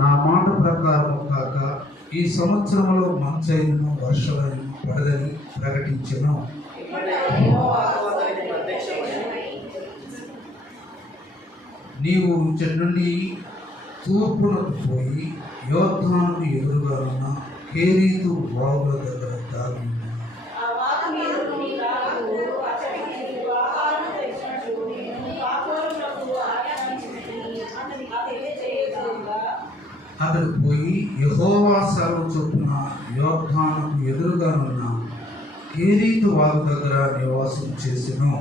నా మాట ప్రకారం కాక ఈ సంవత్సరంలో మంచైనను వర్షమైనను పడదని ప్రకటించెను. నీవు ఇచ్చటి నుండి తూర్పునకు పోయి యోర్దానుకు ఎదురుగా ఉన్న కేరీతు వాగుల దగ్గర దాగి అక్కడికి పోయి యెహోవా సెలవు చొప్పున యోర్దానుకు ఎదురుగా ఉన్న కేరీతు వాగు దగ్గర నివాసం చేసెను.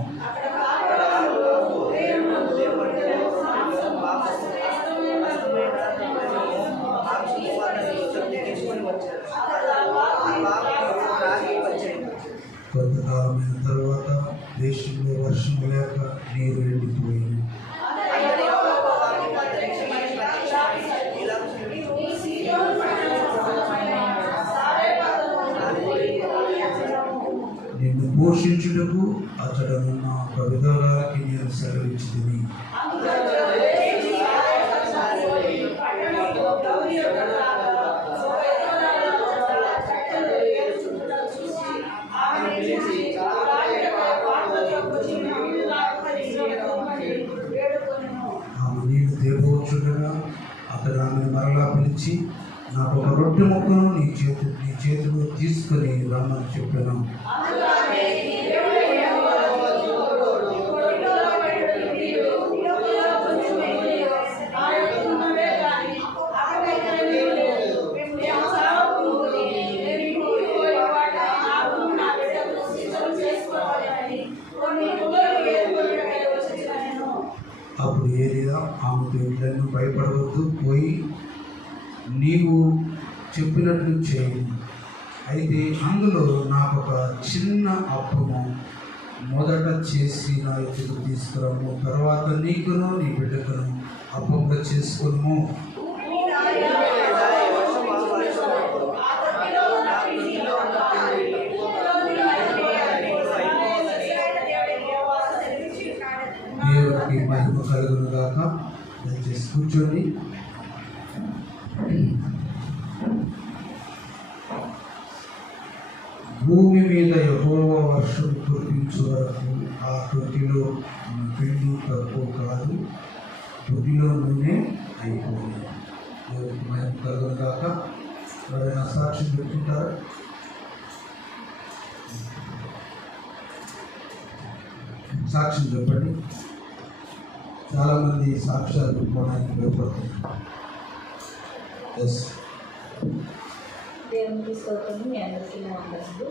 కొంతకాలమైన తర్వాత దేశంలో వర్షం లేక నీరు ఎండిపోయింది. నిన్ను పోషించుటకు అతడను నా విధవరాలకి నేను సెలవిచ్చితిని. ఆమె నీళ్లు తేబోచుండగా అతడు ఆమెను మరలా పిలిచి, నాకు ఒక రొట్టె ముక్కను నీ చేతిలో తీసుకొని రమ్మని చెప్పాను. అప్పుడు ఏలియా ఆమెతో ఇట్లను భయపడవద్దు, పోయి నీవు చెప్పినట్లు చేయి. అయితే అందులో నాకు ఒక చిన్న అప్పము మొదట చేసి నా ఎదుగు తీసుకురాము, తర్వాత నీకును నీ బిడ్డకును అప్పంగా చేసుకును. దేవుడికి మహిమ కలుగును గాక. దయచేసి కూర్చొని భూమి మీద యెహోవా వర్షం కురిపించు వరకు ఆ తొట్టిలో పిండి తక్కువ కాదు, తొట్టిలో నూనె అయిపోయింది. దేవుడికి మహిమ కలుగును గాక. ఎవరైనా సాక్ష్యం పెట్టుకుంటారా? సాక్ష్యం చెప్పండి. చాలామంది సాక్ష్యాలు పెట్టుకోవడానికి భయపడుతున్నారు. ఎస్, దేవునికి స్తోత్రం. మీ అందరికీ నా వందనాలు.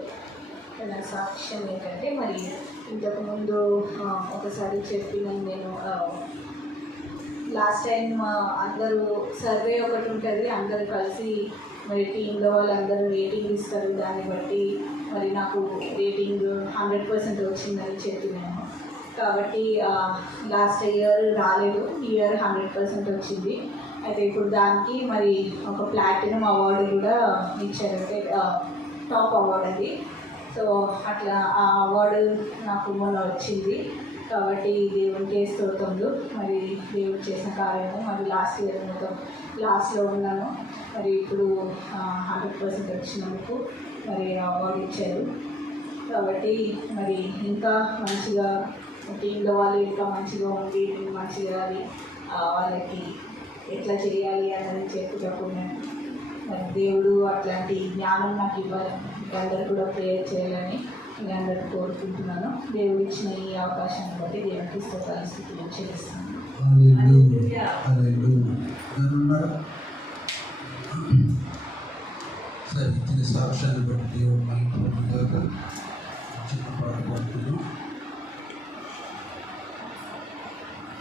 నా సాక్ష్యం ఏంటంటే, మరి ఇంతకుముందు ఒకసారి చెప్పినాను నేను. లాస్ట్ టైం అందరూ సర్వే ఒకటి ఉంటుంది, అందరూ కలిసి మరి టీంలో వాళ్ళందరూ రేటింగ్ ఇస్తారు. దాన్ని బట్టి మరి నాకు రేటింగ్ 100% వచ్చిందని చెప్పినాను. కాబట్టి లాస్ట్ ఇయర్ రాలేదు, ఈ ఇయర్ 100% వచ్చింది. అయితే ఇప్పుడు దానికి మరి ఒక ప్లాటినం అవార్డు కూడా ఇచ్చారు, అంటే టాప్ అవార్డు అది. సో అట్లా ఆ అవార్డు నాకు మొన్న వచ్చింది. కాబట్టి దేవునికి స్తోత్రములు. మరి దేవుడు చేసిన కార్యము, మరి లాస్ట్ ఇయర్ మొత్తం లాస్ట్లో ఉన్నాను, మరి ఇప్పుడు 100% వచ్చినందుకు మరి అవార్డు ఇచ్చారు. కాబట్టి మరి ఇంకా మంచిగా టీంలో వాళ్ళు ఇంకా మంచిగా ఉండి మంచిగా అది వాళ్ళకి ఎట్లా చేయాలి అన్నది చెప్పుకోకుండా మరి దేవుడు అట్లాంటి జ్ఞానం నాకు ఇవ్వాలని, అందరూ కూడా ప్రేయర్ చేయాలని నేను అందరూ కోరుకుంటున్నాను. దేవుడు ఇచ్చిన ఈ అవకాశాన్ని బట్టి దేవునికి స్తోత్రాలు స్తుతులు చెల్లిస్తాను. సరే, ఇచ్చిన సాక్ష్యాన్ని బట్టి దేవుడు మహిమ చిన్న పాట పాడుతున్నాం.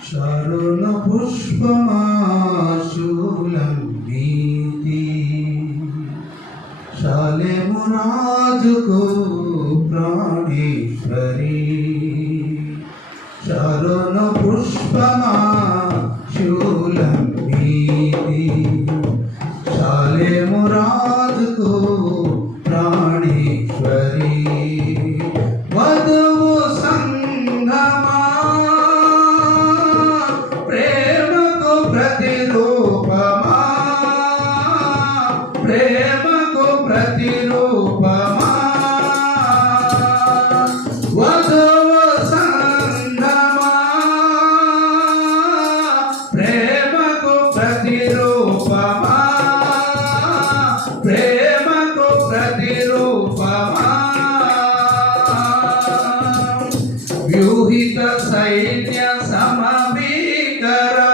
శరణ పుష్పమాశూలం నీతి శాలెము రాజుకు ప్రాణేశ్వరి. శరణ పుష్పమాశూలం నీతి శాలెము రాజుకు ప్రాణేశ్వరి. వధువు సంగమా ప్రేమకు ప్రతిరూపమా ప్రతిరూపమా ప్రేమకు ప్రతిరూపమా వ్యూహిత సైన్య సమీకరా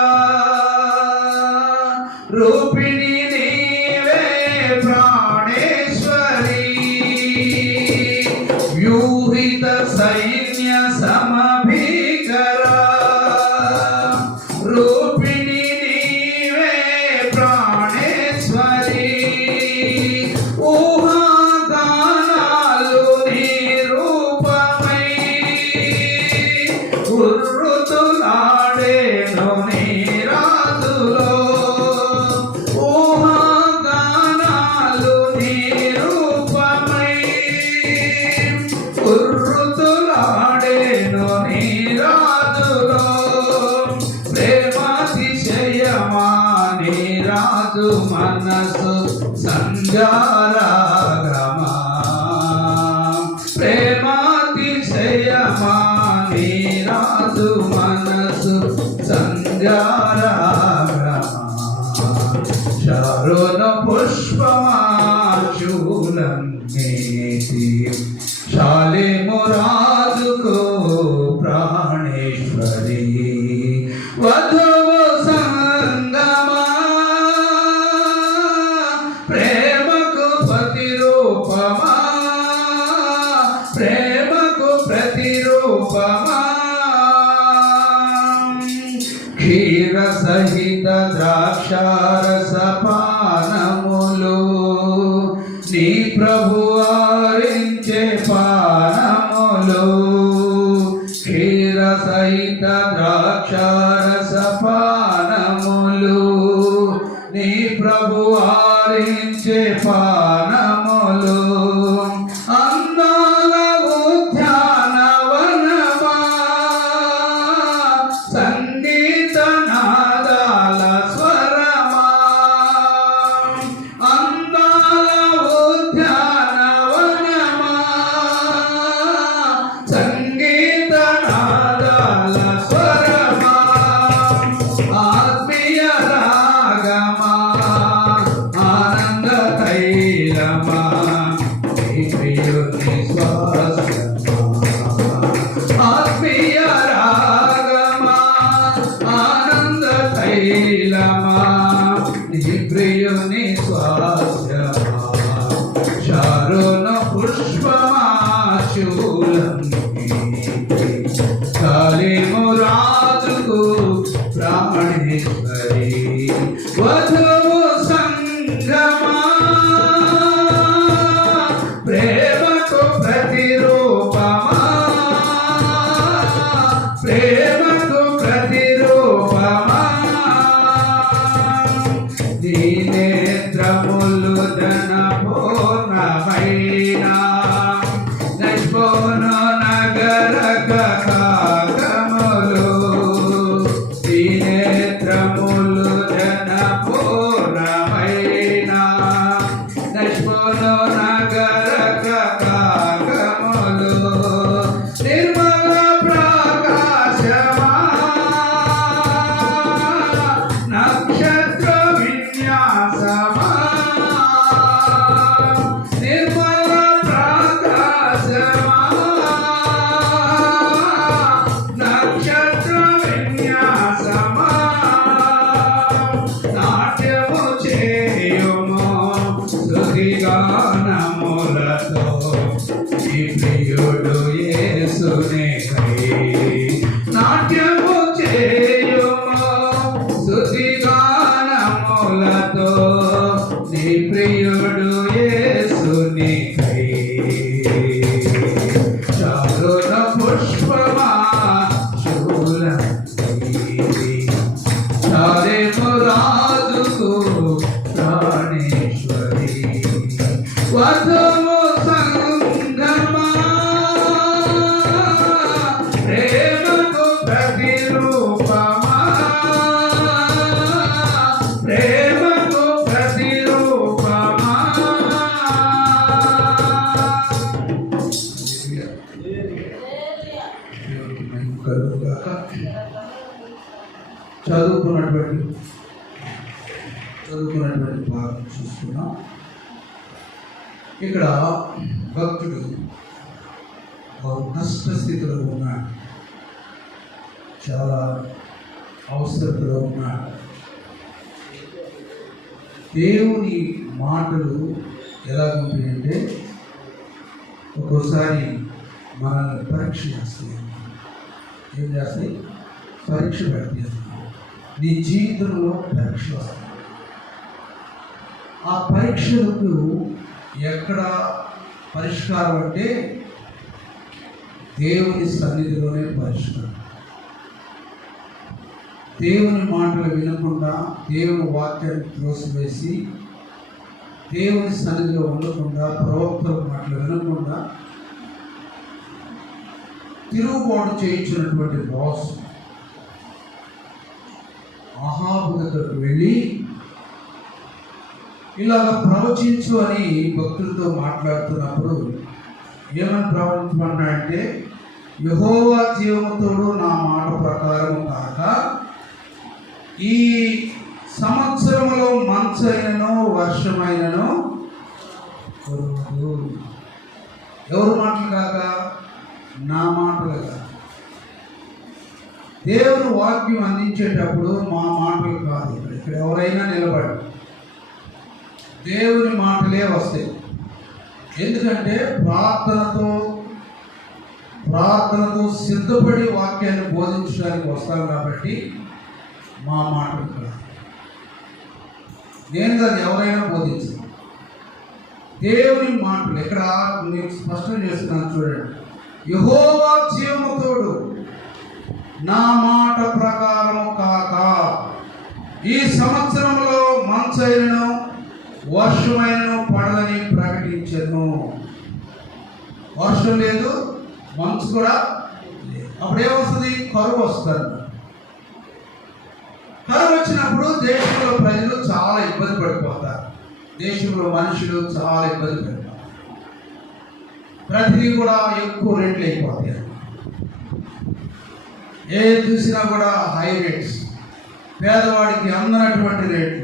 రూపిణి నీవే ప్రాణేశ్వరి వ్యూహిత సైన్య సమీకరా రూపిణి నీవే ప్రాణేశ్వరి ఊహాగానాలు నీ రూపమై ఉర్రుతులాడేను నీ రాజులో ఊహాగానాలు నీ రూపమై ఉర్రుతులాడేను నీ రాజులో ప్రేమాతిశయమా నీ రాజు మనసు సంజారాగమా ప్రేమాతిశయమా నీ రాజు మనసు సంజారాగమా శారోన పుష్పమా శూలం నేతి శాలేము రాజుకు ప్రాణేశ్వరి వధువు సంగమా ప్రేమకు ప్రతిరూపమా ప్రేమకు ప్రతిరూపమా క్షీర సహిత ద్రాక్షారస పానములు నీ ప్రభు ఆరించే పానములు క్షీర సహిత ద్రాక్షారస పానములు నీ ప్రభు ఆరించే పానములు అందాల ఉద్యానవనమా సంగీత నాదాల స్వరమా అందాల ఉద్యానవనమా సంగీత నాదాల స్వరమా ఆత్మీయ రాగమా ఆనంద తైలమా నీ ప్రియుని స్వాస్థ్యమా ఆత్మీయ రాగమా ఆనంద తైలమా నీ ప్రియుని స్వాస్థ్యమా శారోన పుష్పమా శూలం కాళీము రాజుకు ప్రాణేశ్వరి వధువు సంగమా ప్రేమకు ప్రతిరూపమా ప్రేమకు ప్రతిరూపమా నీ నేత్రములు ధన పూర్ణమైన నష్పోను నగర కాకములు నీ నేత్రములు ధన పూర్ణమైన నష్పోను నగర కాకములు నిర్మల ప్రకాశమా నక్షత్ర విన్యాసమా నిర్మల ప్రకాశమా నక్షత్ర విన్యాసమా నాట్యము చేయుము స్తుతిగానములతో నీ ప్రియుడు యేసునే నాట్యము చేయుము స్తుతిగానములతో నీ ప్రియుడు యేసుని శారోన పుష్పమా శూలం శాలేము రాజుకు ప్రాణేశ్వరి వధువు సంగమా ప్రేమకు ప్రతిరూపమా ప్రేమకు ప్రతిరూపమా చదువుకున్నటువంటి చదువుకున్నటువంటి భాగం చూస్తున్నాం. ఇక్కడ భక్తుడు ఒక కష్ట స్థితిలో ఉన్నాడు, చాలా అవసరతలో ఉన్నాడు. దేవుని మాటలు ఎలా ఉంటాయంటే ఒక్కోసారి మనల్ని పరీక్ష చేస్తాయి. ఏం చేస్తాయి? పరీక్ష పెడతాయి. నీ జీవితంలో పరీక్ష వస్తాయి. ఆ పరీక్షలకు ఎక్కడ పరిష్కారం అంటే దేవుని సన్నిధిలోనే పరిష్కారం. దేవుని మాటలు వినకుండా, దేవుని వాక్యాన్ని త్రోసివేసి, దేవుని సన్నిధిలో ఉండకుండా, ప్రవక్తల మాటలు వినకుండా తిరుగుబాటు చేయించినటువంటి రాసు అహాబు దగ్గరకు వెళ్ళి ఇలాగ ప్రవచించు అని భక్తులతో మాట్లాడుతున్నప్పుడు ఏమని ప్రవచించమన్నాడంటే, యెహోవా జీవముతోడు నా మాట ప్రకారం కాక ఈ సంవత్సరంలో మంచైనను వర్షమైనను కురవదు. ఎవరు మాటలు కాక? నా మాటలు కాక. దేవుని వాక్యం అందించేటప్పుడు మా మాటలు కాదు. ఇక్కడ ఎవరైనా నిలబడి దేవుని మాటలే వస్తాయి. ఎందుకంటే ప్రార్థనతో సిద్ధపడి వాక్యాన్ని బోధించడానికి వస్తాం కాబట్టి మా మాటలు కాదు. నేను కాదు, ఎవరైనా బోధించదు. దేవుని మాటలు ఇక్కడ మీకు స్పష్టం చేస్తున్నాను చూడండి. యెహోవా జీవముతోడు నా మాట ప్రకారం కాక ఈ సంవత్సరంలో మంచైనను వర్షమైనను పడదని ప్రకటించను. వర్షం లేదు, మంచు కూడా లేదు. అప్పుడేమొస్తుంది? కరువు వస్తుంది. కరువు వచ్చినప్పుడు దేశంలో ప్రజలు చాలా ఇబ్బంది పడిపోతారు. దేశంలో మనుషులు చాలా ఇబ్బంది పడిపోతారు. ప్రతిదీ కూడా ఎక్కువ రేట్లు అయిపోతాయి. ఏది చూసినా కూడా హై రేట్స్, పేదవాడికి అందనటువంటి రేట్లు.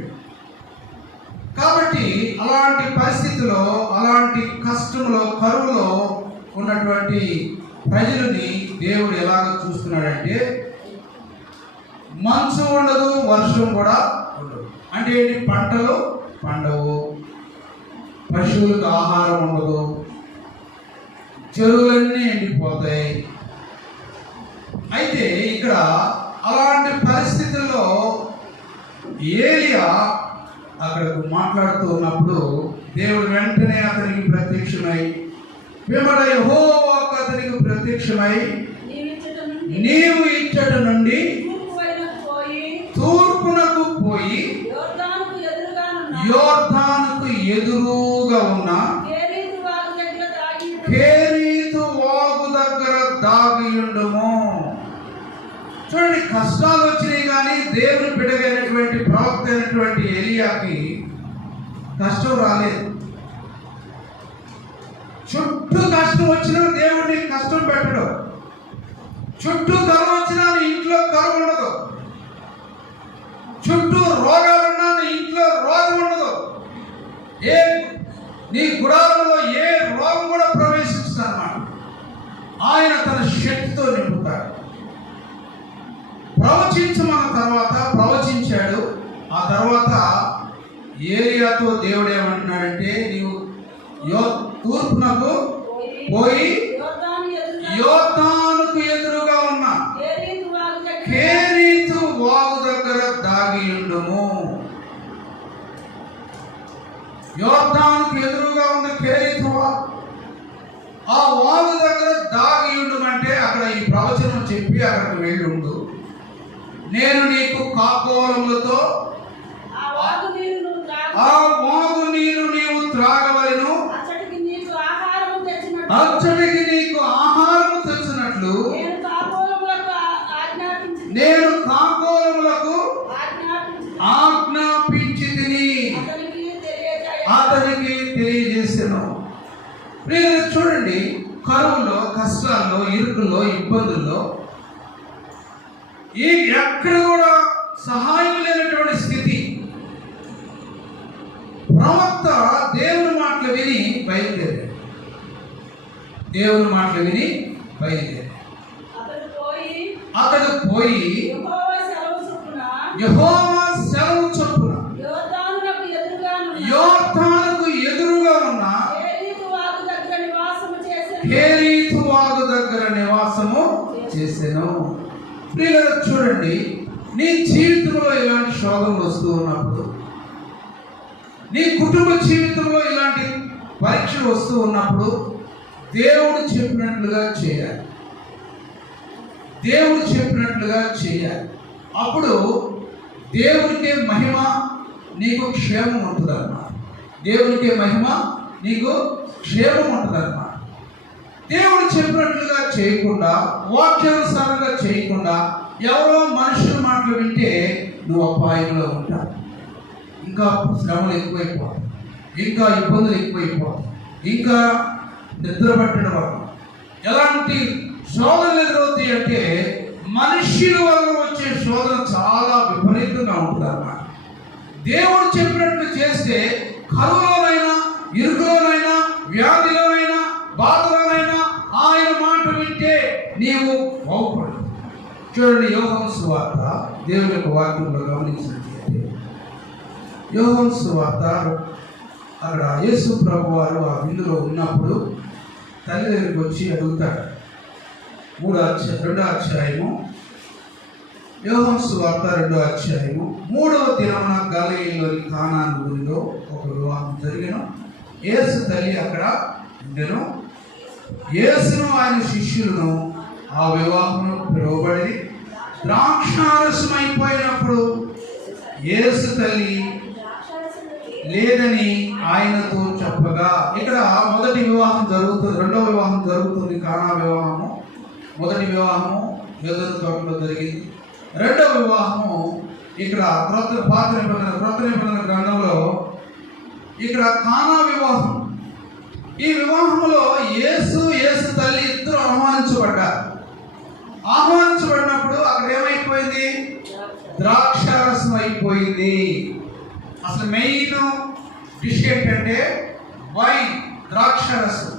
కాబట్టి అలాంటి పరిస్థితిలో, అలాంటి కష్టంలో, కరువులో ఉన్నటువంటి ప్రజలని దేవుడు ఎలాగ చూస్తున్నాడంటే, మంచు ఉండదు, వర్షం కూడా ఉండదు. అంటే ఏంటి? పంటలు పండవు, పశువులకు ఆహారం ఉండదు, చెరువులన్నీ ఎండిపోతాయి. అయితే ఇక్కడ అలాంటి పరిస్థితుల్లో ఏలియా అక్కడకు మాట్లాడుతూ ఉన్నప్పుడు దేవుడు వెంటనే అతనికి ప్రత్యక్షమై, వెంబడ యెహోవా అతనికి ప్రత్యక్షమై, నీవు ఇచ్చట నుండి తూర్పునకు పోయి యోర్దానుకు ఎదురుగా ఉన్న కేరీతు వాగు దగ్గర దాగియుండుము. చూడండి, కష్టాలు వచ్చినాయి కానీ దేవుని బిడ్డగైనటువంటి ప్రవక్త అయినటువంటి ఎలియాకి కష్టం రాలేదు. చుట్టూ కష్టం వచ్చినా దేవుడిని కష్టం పెట్టడు. చుట్టూ కరువు వచ్చినా నీ ఇంట్లో కరువు ఉండదు. చుట్టూ రోగాలున్నా నీ ఇంట్లో రోగం ఉండదు. నీ గుడారంలో ఏ రోగం కూడా ప్రవేశిస్తానమాట. ఆయన తన శక్తితో నింపుతాడు. ప్రవచించమన్న తర్వాత ప్రవచించాడు. ఆ తర్వాత ఏలియాతో దేవుడు ఏమంటున్నాడంటే, నీవు తూర్పునకు పోయి యోర్దానుకు ఎదురుగా ఉన్న కేరీతు వాగు దగ్గర దాగియుండుము. యోర్దానుకు ఎదురుగా ఉన్న కేరీతు వాగు, ఆ వాగు దగ్గర దాగియుండుమంటే అక్కడ ఈ ప్రవచనం చెప్పి అక్కడికి వెళ్ళి ఉండు. నేను నీకు కాకోలములతో ఆ వాగు నీరు నీవు త్రాగవలెను, అచ్చటికి నీకు ఆహారము తెచ్చినట్లు నేను కాకోలములకు ఆజ్ఞాపించి తిని అతనికి తెలియజేసాను. చూడండి, కరువులో, కష్టాల్లో, ఇరుకుల్లో, ఇబ్బందుల్లో ఎక్కడ కూడా సహాయం లేనటువంటి స్థితి. ప్రవక్త దేవుని మాటలు విని బయలుదేరాడు. దేవుని మాటలు విని బయలుదేరాడు. అతడు పోయి యెహోవా సెలవు చొప్పున యోర్దానుకు ఎదురుగా ఉన్న కేరీతు వాగు దగ్గర నివాసము చేసెను. ప్రియులారా, చూడండి, నీ జీవితంలో ఇలాంటి శోధనలు వస్తూ ఉన్నప్పుడు, నీ కుటుంబ జీవితంలో ఇలాంటి పరీక్షలు వస్తూ ఉన్నప్పుడు దేవుడు చెప్పినట్లుగా చేయాలి. దేవుడు చెప్పినట్లుగా చేయాలి. అప్పుడు దేవునికే మహిమ, నీకు క్షేమం ఉంటుందన్నమాట. దేవునికే మహిమ, నీకు క్షేమం ఉంటుందన్నమాట. దేవుడు చెప్పినట్లుగా చేయకుండా, వాక్యానుసారంగా చేయకుండా ఎవరో మనుషుల మాటలు వింటే నువ్వు అపాయంలో ఉంటావు. ఇంకా శ్రమలు ఎక్కువైపోతాయి, ఇంకా ఇబ్బందులు ఎక్కువైపోతాయి, ఇంకా నిద్ర పట్టడం వల్ల ఎలాంటి శోధనలు ఎదురవుతాయి అంటే మనుష్యుల వల్ల వచ్చే శోధన చాలా విపరీతంగా ఉంటుంది అన్నమాట. దేవుడు చెప్పినట్లు చేస్తే కరువులోనైనా, ఇరుకులోనైనా, వ్యాధిలోనైనా, బాధలోనైనా ఆయన మాట వింటే నీవు బాగుపడు. చూడండి, యోహాను సువార్త దేవుని యొక్క వాక్యంలో గమనించినట్లయితే, యోహాను సువార్త అక్కడ యేసు ప్రభు వారు ఆ విందులో ఉన్నప్పుడు తల్లి దగ్గరికి వచ్చి అడుగుతాడు. 2వ అధ్యాయము, యోహాను సువార్త 2వ అధ్యాయము 3వ దినమున గలిలయలోని కానాను ఊరిలో ఒక వివాహం జరిగెను. యేసు తల్లి అక్కడ ఉండెను. యేసును ఆయన శిష్యులను ఆ వివాహంలో పిలువబడి ద్రాక్షారసం అయిపోయినప్పుడు యేసు తల్లి లేదని ఆయనతో చెప్పగా, ఇక్కడ మొదటి వివాహం జరుగుతుంది, రెండవ వివాహం జరుగుతుంది, కానా వివాహము. మొదటి వివాహము యోధన తోటలో జరిగింది. రెండవ వివాహము ఇక్కడ పాత నిబంధన గ్రంథంలో ఇక్కడ కానా వివాహం. ఈ వివాహంలో యేసు తల్లి ఇద్దరు ఆహ్వానించబడినప్పుడు అక్కడ ఏమైపోయింది? ద్రాక్షారసం అయిపోయింది. అసలు మెయిన్ డిష్ ఏంటంటే వైన్, ద్రాక్షారసం.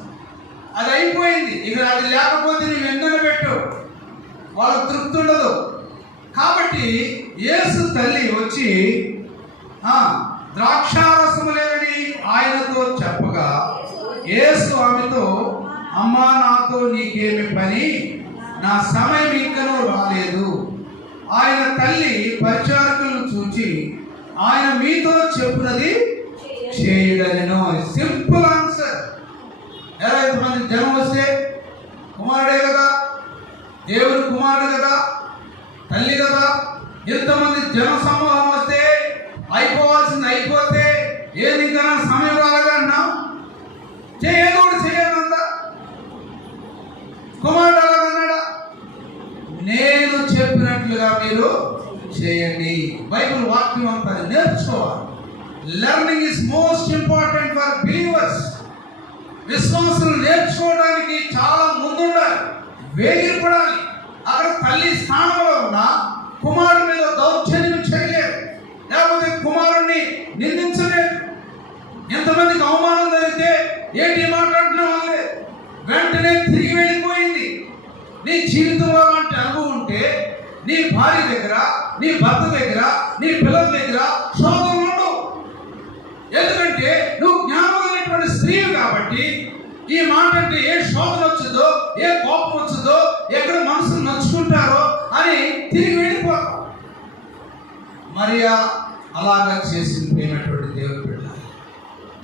అది అయిపోయింది. ఇక అది లేకపోతే నువ్వు ఎండన పెట్టు, వాళ్ళకు తృప్తి ఉండదు. కాబట్టి యేసు తల్లి వచ్చి ద్రాక్షారసం లేదని ఆయనతో చెప్పగా, యేసు ఆమెతో, అమ్మా, నాతో నీకేమి పని, నా సమయం ఇంకనూ రాలేదు. ఆయన తల్లి పరిచారకులను చూచి, ఆయన మీతో చెప్పినది చేయడను. Simple answer. ఎలా ఇంతమంది జనం వస్తే కుమారుడే కదా, దేవుని కుమారుడు కదా, తల్లి కదా, ఎంతమంది జన సమూహం వస్తే అయిపోవాల్సింది అయిపోతే ఏది ఇంకా సమయం రాలేదన్నా ఏదో ఒకటి చేయాలందా? కుమారుడు అలాగన్నాడా? నేను చెప్పినట్లుగా మీరు చేయండి. బైబిల్ వాక్యం అంతా నేర్చుకోవాలి. Learning is most important for believers. విశ్వాసులు నేర్చుకోవడానికి చాలా ముందుండాలి, వేగిరపడాలి. అక్కడ తల్లి స్థానంలో ఉన్న కుమారుడి మీద దౌర్జన్యం చేయలేదు, లేకపోతే కుమారుడిని నిందించలేదు. ఎంతమందికి అవమానం జరిగితే ఏంటి మాట్లాడుతున్న వాళ్ళే వెంటనే తిరిగి వెళ్ళిపోయింది. నీ జీవితంలో అలాంటి అనుభవం ఉంటే నీ భార్య దగ్గర, నీ భర్త దగ్గర, నీ పిల్లల దగ్గర శోధన ఉండు. ఎందుకంటే నువ్వు జ్ఞానమైనటువంటి స్త్రీలు కాబట్టి ఈ మాట అంటే ఏ శోధన వచ్చిందో, ఏ కోపం వచ్చిందో, ఎక్కడ మనసును నచ్చుకుంటారో అని తిరిగి వెళ్ళిపోతావు. మరియా అలాగా చేసింది ప్రేమైనటువంటి దేవుని బిడ్డ.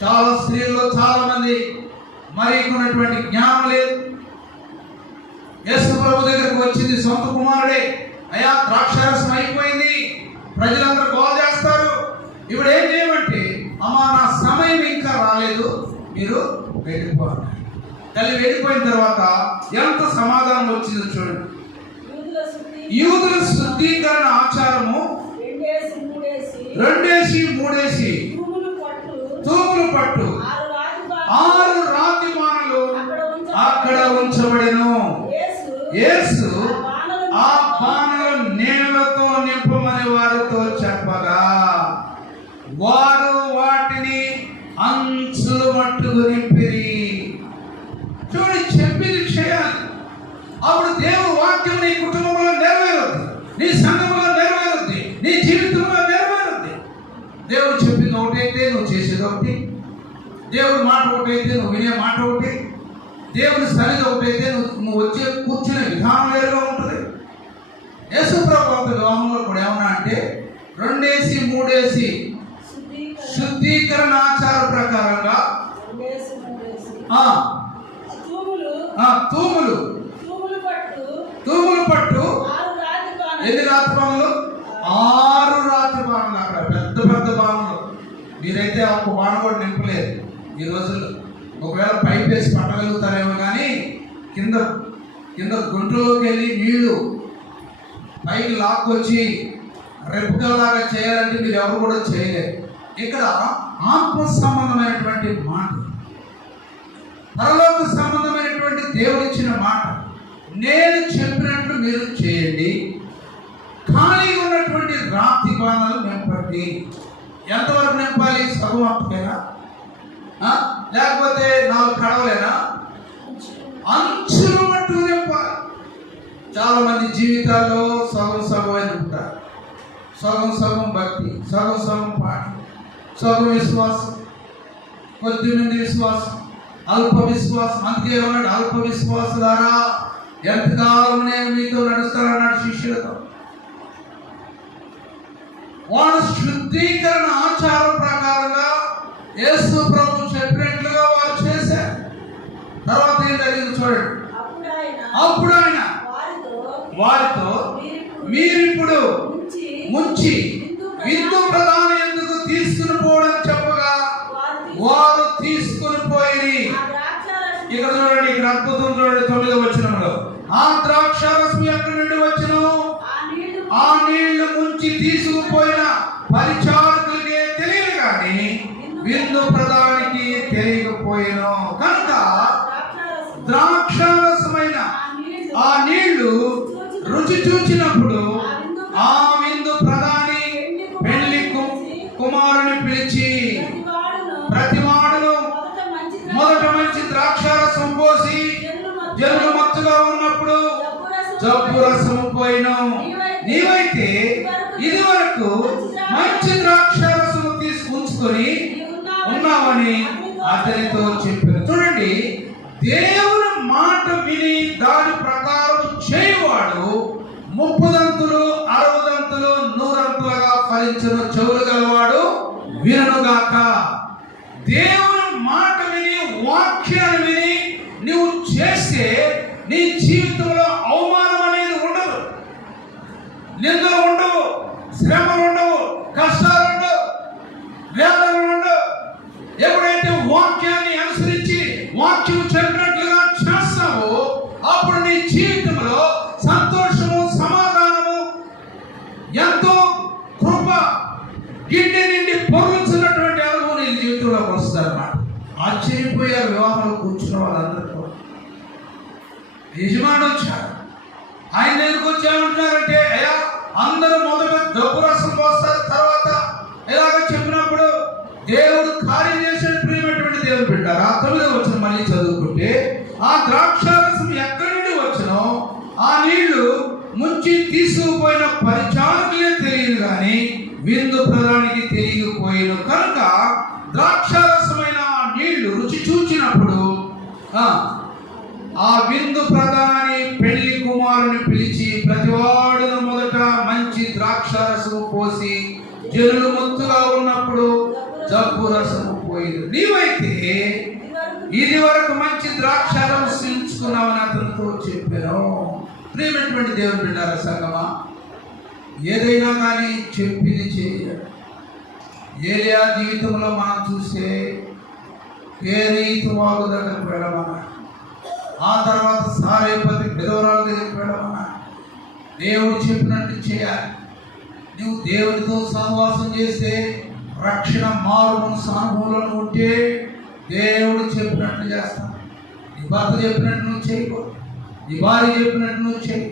చాలా స్త్రీల్లో చాలా మంది మరియకున్నటువంటి జ్ఞానం లేదు. యేసు ప్రభు దగ్గరకు వచ్చింది సొంత కుమారుడే, అయ్యా ద్రాక్షారసం అయిపోయింది, ప్రజలందరూ గోల చేస్తారు, ఇప్పుడు ఏం చేయమంటే, అమ్మా, నా సమయం ఇంకా రాలేదు, మీరు వెళ్ళిపోవాలి. తల్లి వెళ్ళిపోయిన తర్వాత ఎంత సమాధానం వచ్చిందో చూడండి. యూదుల శుద్ధీకరణ ఆచారము 2-3 తూములు పట్టు 6 రాతి బాణలు అక్కడ ఉంచబడెను. యేసు ఆ బాణలు నీళ్లతో నింపమని వారితో చెప్పగా, వారు వాటిని దేవుడు చెప్పింది ఒకటైతే నువ్వు చేసేది ఒకటి, దేవుడి మాట ఒకటైతే నువ్వు వినే మాట ఒకటి, దేవుని సన్నిధి ఒకటైతే నువ్వు వచ్చే కూర్చునే విధానం వేరుగా ఉంటుంది. యేసు ప్రభు అంత వివాహంలో కూడా ఏమన్నా అంటే 2 3 శుద్ధీకరణ ఆచార ప్రకారంగా తూములు పట్టు ఎన్ని రాత్రి బాణలు? 6 రాత్రి బాణలు. అక్కడ పెద్ద పెద్ద బాణలు. మీరైతే ఒక బాణ కూడా నింపలేదు ఈ రోజుల్లో. ఒకవేళ పైప్ వేసి పట్టగలుగుతారేమో కానీ కింద గుంటలోకి వెళ్ళి నీళ్లు పైకి లాక్కొచ్చి రెప్పుకలాగా చేయాలంటే మీరు ఎవరు కూడా చేయలేరు. ఇక్కడ ఆత్మ సంబంధమైనటువంటి మాట, పరలోక సంబంధమైనటువంటి దేవుడిచ్చిన మాట, నేను చెప్పినట్లు మీరు చేయండి, ఖాళీ ఉన్నటువంటి రాతి బాణాలు నింపండి. ఎంతవరకు నింపాలి? సగం అప్పకేనా, లేకపోతే 4 కడవలేనా? అంచులు మట్టుకు నింపాలి. చాలా మంది జీవితాల్లో సగం అని ఉంటారు. సగం భక్తి, సగం పాట, సగం విశ్వాసం, కొద్ది మంది విశ్వాసం, అల్ప విశ్వాసం. అందుకే ఏమన్నాడు? అల్ప విశ్వాసులారా ఎంతకాలం నేను మీతో నడుస్తానన్నాడు శిష్యులతో. వాడు శుద్ధీకరణ ఆచారం ప్రకారంగా యేసు ప్రభు చెప్పినట్లుగా వారు చేశారు. తర్వాత ఏం జరిగింది చూడండి. అప్పుడు ఆయన వారితో మీరిప్పుడు ముంచి విందు ప్రధాని ఎందుకు తీసుకుని పోవడం చెప్పగా వారు తీసుకుని పోయి, ఇక్కడ చూడండి, ఇక్కడ అద్భుతం చూడండి. 9వ వచనంలో ఆ ద్రాక్షారసం ఎక్కడి నుండి వచ్చును? ఆ నీళ్లు ముంచి తీసుకుపోయిన పరిచారకులకే తెలియదు కానీ విందు ప్రధానికి తెలియకపోయాను. కనుక ద్రాక్షారసమైన ఆ నీళ్లు రుచి చూచినప్పుడు ఆ విందు ప్రధాని పెళ్లి కుమారుని పిలిచి ప్రతివాడును మొదట మంచి ద్రాక్షారసం పోసి జనులు మత్తుగా ఉన్నప్పుడు జబ్బు రసం పోయిను. నీవైతే ఇది వరకు మంచి ద్రాక్షారసము తీసుకుంచుకొని ఉన్నావని అతనితో చెప్పారు. చూడండి, దేవుని మాట విని దాని ప్రకారం చేయవాడు 30 60 100 ఫలించను. చెవులు గలవాడు విననుగాక. దేవుని మాట విని, వాక్యాన్ని విని నువ్వు చేస్తే నీ జీవితంలో అవమానం అనేది ఉండదు, నిందలు ఉండవు, శ్రమలు ఉండవు, కష్టాలు ఉండవు, వేదనలు ఉండవు. ఎప్పుడైతే వాక్యాన్ని అనుసరించి వాక్యం చెప్పినట్లుగా చేస్తావో అప్పుడు నీ జీవితంలో సంతోషము, సమాధానము, ఎంతో కృప, గిడ్డి నిండి పొరుచున్నటువంటి అనుభవం నీ జీవితంలోకి వస్తుందన్నమాట. ఆశ్చర్యపోయారు వివాహంలో కూర్చున్న వాళ్ళందరూ కూడా. యజమాని వచ్చారు, ఆయన దగ్గరికి వచ్చి ఏమంటున్నారంటే, అయ్యా అందరూ మొదట డబ్బు రసం పోస్తారు, తర్వాత ఇలాగ చెప్పినప్పుడు దేవుడు కార్యం చేసే ప్రియమైనటువంటి దేవుడు పెట్టారు. ఆ 9వ వచనం మళ్ళీ చదువుకుంటే, ఆ ద్రాక్షారసం ఎక్కడి నుండి వచ్చనో ఆ నీళ్లు ముంచి తీసుకుపోయిన పరిచారకులే తెలియదు కానీ విందు ప్రధానికి తెలియకపోయిన. కనుక ద్రాక్షారసమైన ఆ నీళ్లు రుచి చూచినప్పుడు ఆ విందు ప్రధాని పెళ్లి కుమారుని పిలిచి ప్రతివాడును మొదట మంచి ద్రాక్షారసము పోసి జనులు మత్తుగా ఉన్నప్పుడు జబ్బు రసము పోయింది. నీవైతే ఇది వరకు మంచి ద్రాక్షారసం ఉంచుకున్నావని అతనితో చెప్పాను. ప్రియమైనటువంటి దేవుని బిడ్డలారా, సంగమా, ఏదైనా కానీ చెప్పింది చేయాలి. ఏలియా జీవితంలో మనం చూస్తే కేరీతు వాగు దగ్గరికి వెళ్ళమన్నాడు, ఆ తర్వాత సారేపతి విధవరాల దగ్గరికి వెళ్ళమన్నాడు. దేవుడు చెప్పినట్టు చేయాలి. నువ్వు దేవునితో సహవాసం చేస్తే, రక్షణ మారుమనసు అనుభవంలో ఉంటే దేవుడు చెప్పినట్లు చేస్తాను. నీ భర్త చెప్పినట్టు నువ్వు చేయకూడదు, నీ భార్య చెప్పినట్టు నువ్వు చేయి.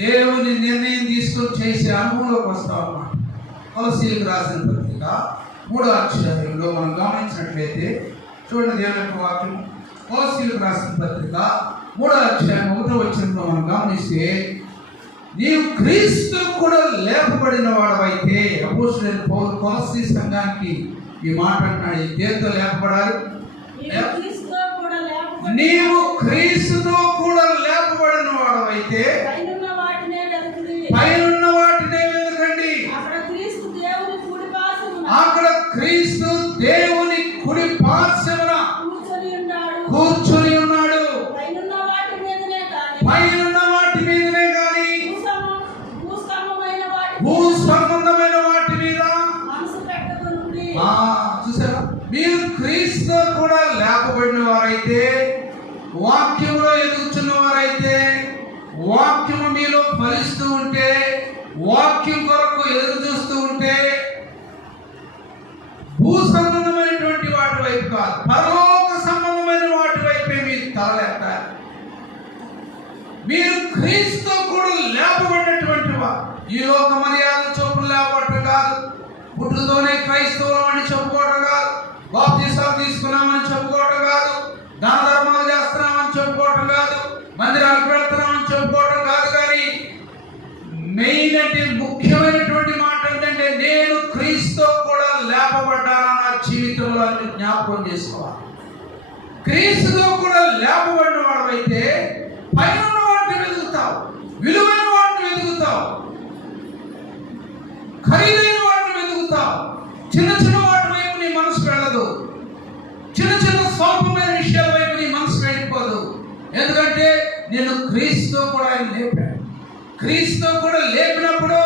దేవుని నిర్ణయం తీసుకొని చేసే అనుభవంలోకి వస్తావు అన్నమాట. కొలస్సీలకు రాసిన పత్రిక 3వ అధ్యాయంలో మనం గమనించినట్లయితే చూడండి, దేవుని యొక్క వాక్యం. కొలస్సీలకు రాసిన పత్రిక 3వ అధ్యాయం 1వ వచనంలో మనం గమనిస్తే, నీవు క్రీస్తు కూడా లేపబడిన వాడవైతే, అపోస్తలుడైన పౌలు కొలస్సీ సంఘానికి ఈ మాట అంటున్నాడు. దేంతో లేపబడాలి? నీవు క్రీస్తుతో కూడా లేపబడిన వాడవైతే పైనున్న వాటినే వెతకండి. అక్కడ క్రీస్తు దేవుని కుడి పార్శ్వమున కూర్చొని ఉన్నాడు. పైనున్న వాటి మీదనే కానీ భూస్పందమైన వాటి మీద చూసారా? మీరు క్రీస్తు కూడా లేపబడిన వారైతే, వాక్యంలో ఎదుగుతున్న వారైతే, వాక్యము మీలో ఫలిస్తూ ఉంటే, వాక్యం కొరకు ఎదురు చూస్తూ ఉంటే, భూ సంబంధమైనటువంటి వాటి వైపు కాదు, పరలోక సంబంధమైన వాటి వైపే మీరు తలెత్తాలి. మీరు క్రీస్తు కూడా లేపబడినటువంటి వారు. ఈ లోక మర్యాద చొప్పున లేపబడటం కాదు, పుట్టుతోనే క్రైస్తవులం అని చెప్పుకోవడం కాదు, బాప్తిసాలు తీసుకున్నామని చెప్పుకోవడం కాదు, దాన ధర్మాలు చేస్తున్నామని చెప్పుకోవడం కాదు, మందిరాలకు వెళ్తున్నామని చెప్పుకోవడం కాదు. కానీ మెయిన్ అంటే ముఖ్యమైనటువంటి మాట ఏంటంటే, నేను క్రీస్తు కూడా లేపబడ్డాను నా జీవితంలో అని జ్ఞాపకం చేసుకోవాలి. క్రీస్తుతో కూడా లేపబడిన వాడైతే పైన వాటిని వెతుకుతావు, విలువైన వాటిని వెతుకుతావు, ఖరీదైన వాటిని వెతుకుతావు. చిన్న చిన్న వాటి వైపు నీ మనసు వెళ్ళదు, చిన్న చిన్న స్వల్పమైన విషయాల వైపు నీ మనసు వెళ్ళిపోదు. ఎందుకంటే నేను క్రీస్తు కూడా ఆయన లేపాడు. క్రీస్తు కూడా లేపినప్పుడు